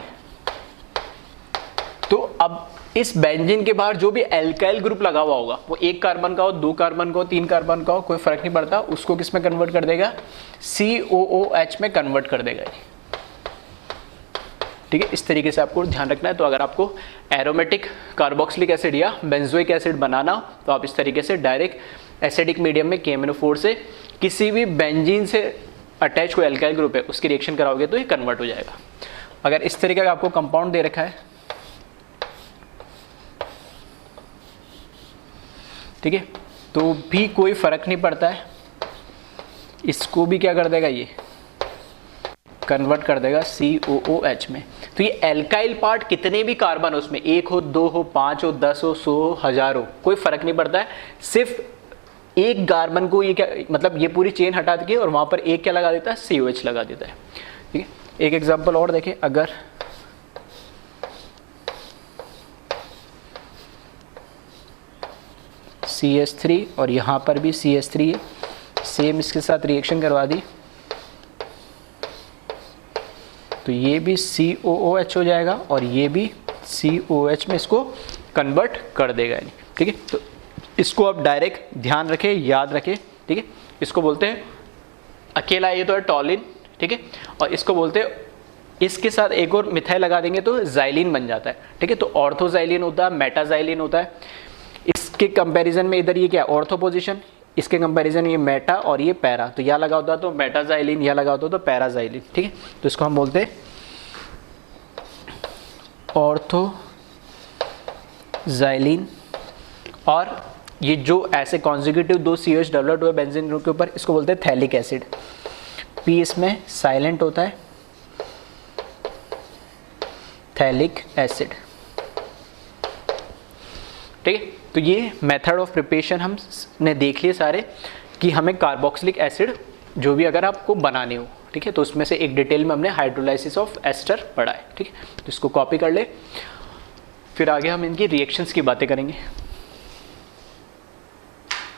तो अब इस बेंजीन के बाहर जो भी एल्काइल ग्रुप लगा हुआ होगा, वो 1 कार्बन का हो, 2 कार्बन का हो, 3 कार्बन का हो, कोई फर्क नहीं पड़ता, उसको किस में कन्वर्ट कर देगा, COOH में कन्वर्ट कर देगा, ठीक है। इस तरीके से आपको ध्यान रखना है। तो अगर आपको एरोमेटिक कार्बोक्सिलिक एसिड या बेंजोइक एसिड बनाना हो तो आप इस तरीके से डायरेक्ट एसिडिक मीडियम में KMnO4 से किसी भी बेंजीन से अटैच कोई एल्काइल ग्रुप है उसकी रिएक्शन कराओगे तो ये कन्वर्ट हो जाएगा। अगर इस तरीके का आपको कंपाउंड दे रखा है, ठीक है, तो भी कोई फर्क नहीं पड़ता है, इसको भी क्या कर देगा, ये कन्वर्ट कर देगा COOH में। तो ये एल्काइल पार्ट कितने भी कार्बन हो उसमें, 1 हो, 2 हो, 5 हो, 10 हो, 100 हो, 1000 हो, कोई फर्क नहीं पड़ता है, सिर्फ एक कार्बन को ये क्या, मतलब ये पूरी चेन हटा के और वहां पर एक क्या लगा देता है, COH लगा देता है, ठीक है। एक एग्जांपल और देखें, अगर CH3 और यहाँ पर भी CH3 है, सेम इसके साथ रिएक्शन करवा दी तो ये भी COOH हो जाएगा और ये भी COH में इसको कन्वर्ट कर देगा, ठीक है। तो इसको आप डायरेक्ट ध्यान रखें, याद रखें, ठीक है। इसको बोलते हैं अकेला, ये तो है टॉलिन, ठीक है, और इसको बोलते हैं, इसके साथ एक और मिथाइल लगा देंगे तो जाइलिन बन जाता है, ठीक है। तो ऑर्थोजाइलिन होता है, मेटाजाइलिन होता है। इस इसके कंपैरिजन में इधर ये क्या ऑर्थो पोजीशन, इसके कंपैरिजन में ये मेटा और ये पैरा, तो यहाँ लगा होता तो मेटाजाइलिन, यहाँ लगा होता तो पैराजाइलिन, ठीक है। तो इसको हम बोलते हैं ऑर्थोजाइलिन। और ये जो ऐसे कॉन्जिक्यूटिव 2 CH डेवलप्ड हुए बेंजीन ग्रुप के ऊपर, इसको बोलते हैं थैलिक एसिड। पी इसमें साइलेंट होता है, थैलिक एसिड, ठीक है। तो ये मेथड ऑफ प्रिपरेशन हमने देख लिए सारे कि हमें कार्बोक्सिलिक एसिड जो भी अगर आपको बनाने हो, ठीक है, तो उसमें से एक डिटेल में हमने हाइड्रोलाइसिस ऑफ एस्टर पढ़ा है, ठीक है। तो इसको कॉपी कर ले, फिर आगे हम इनकी रिएक्शंस की बातें करेंगे।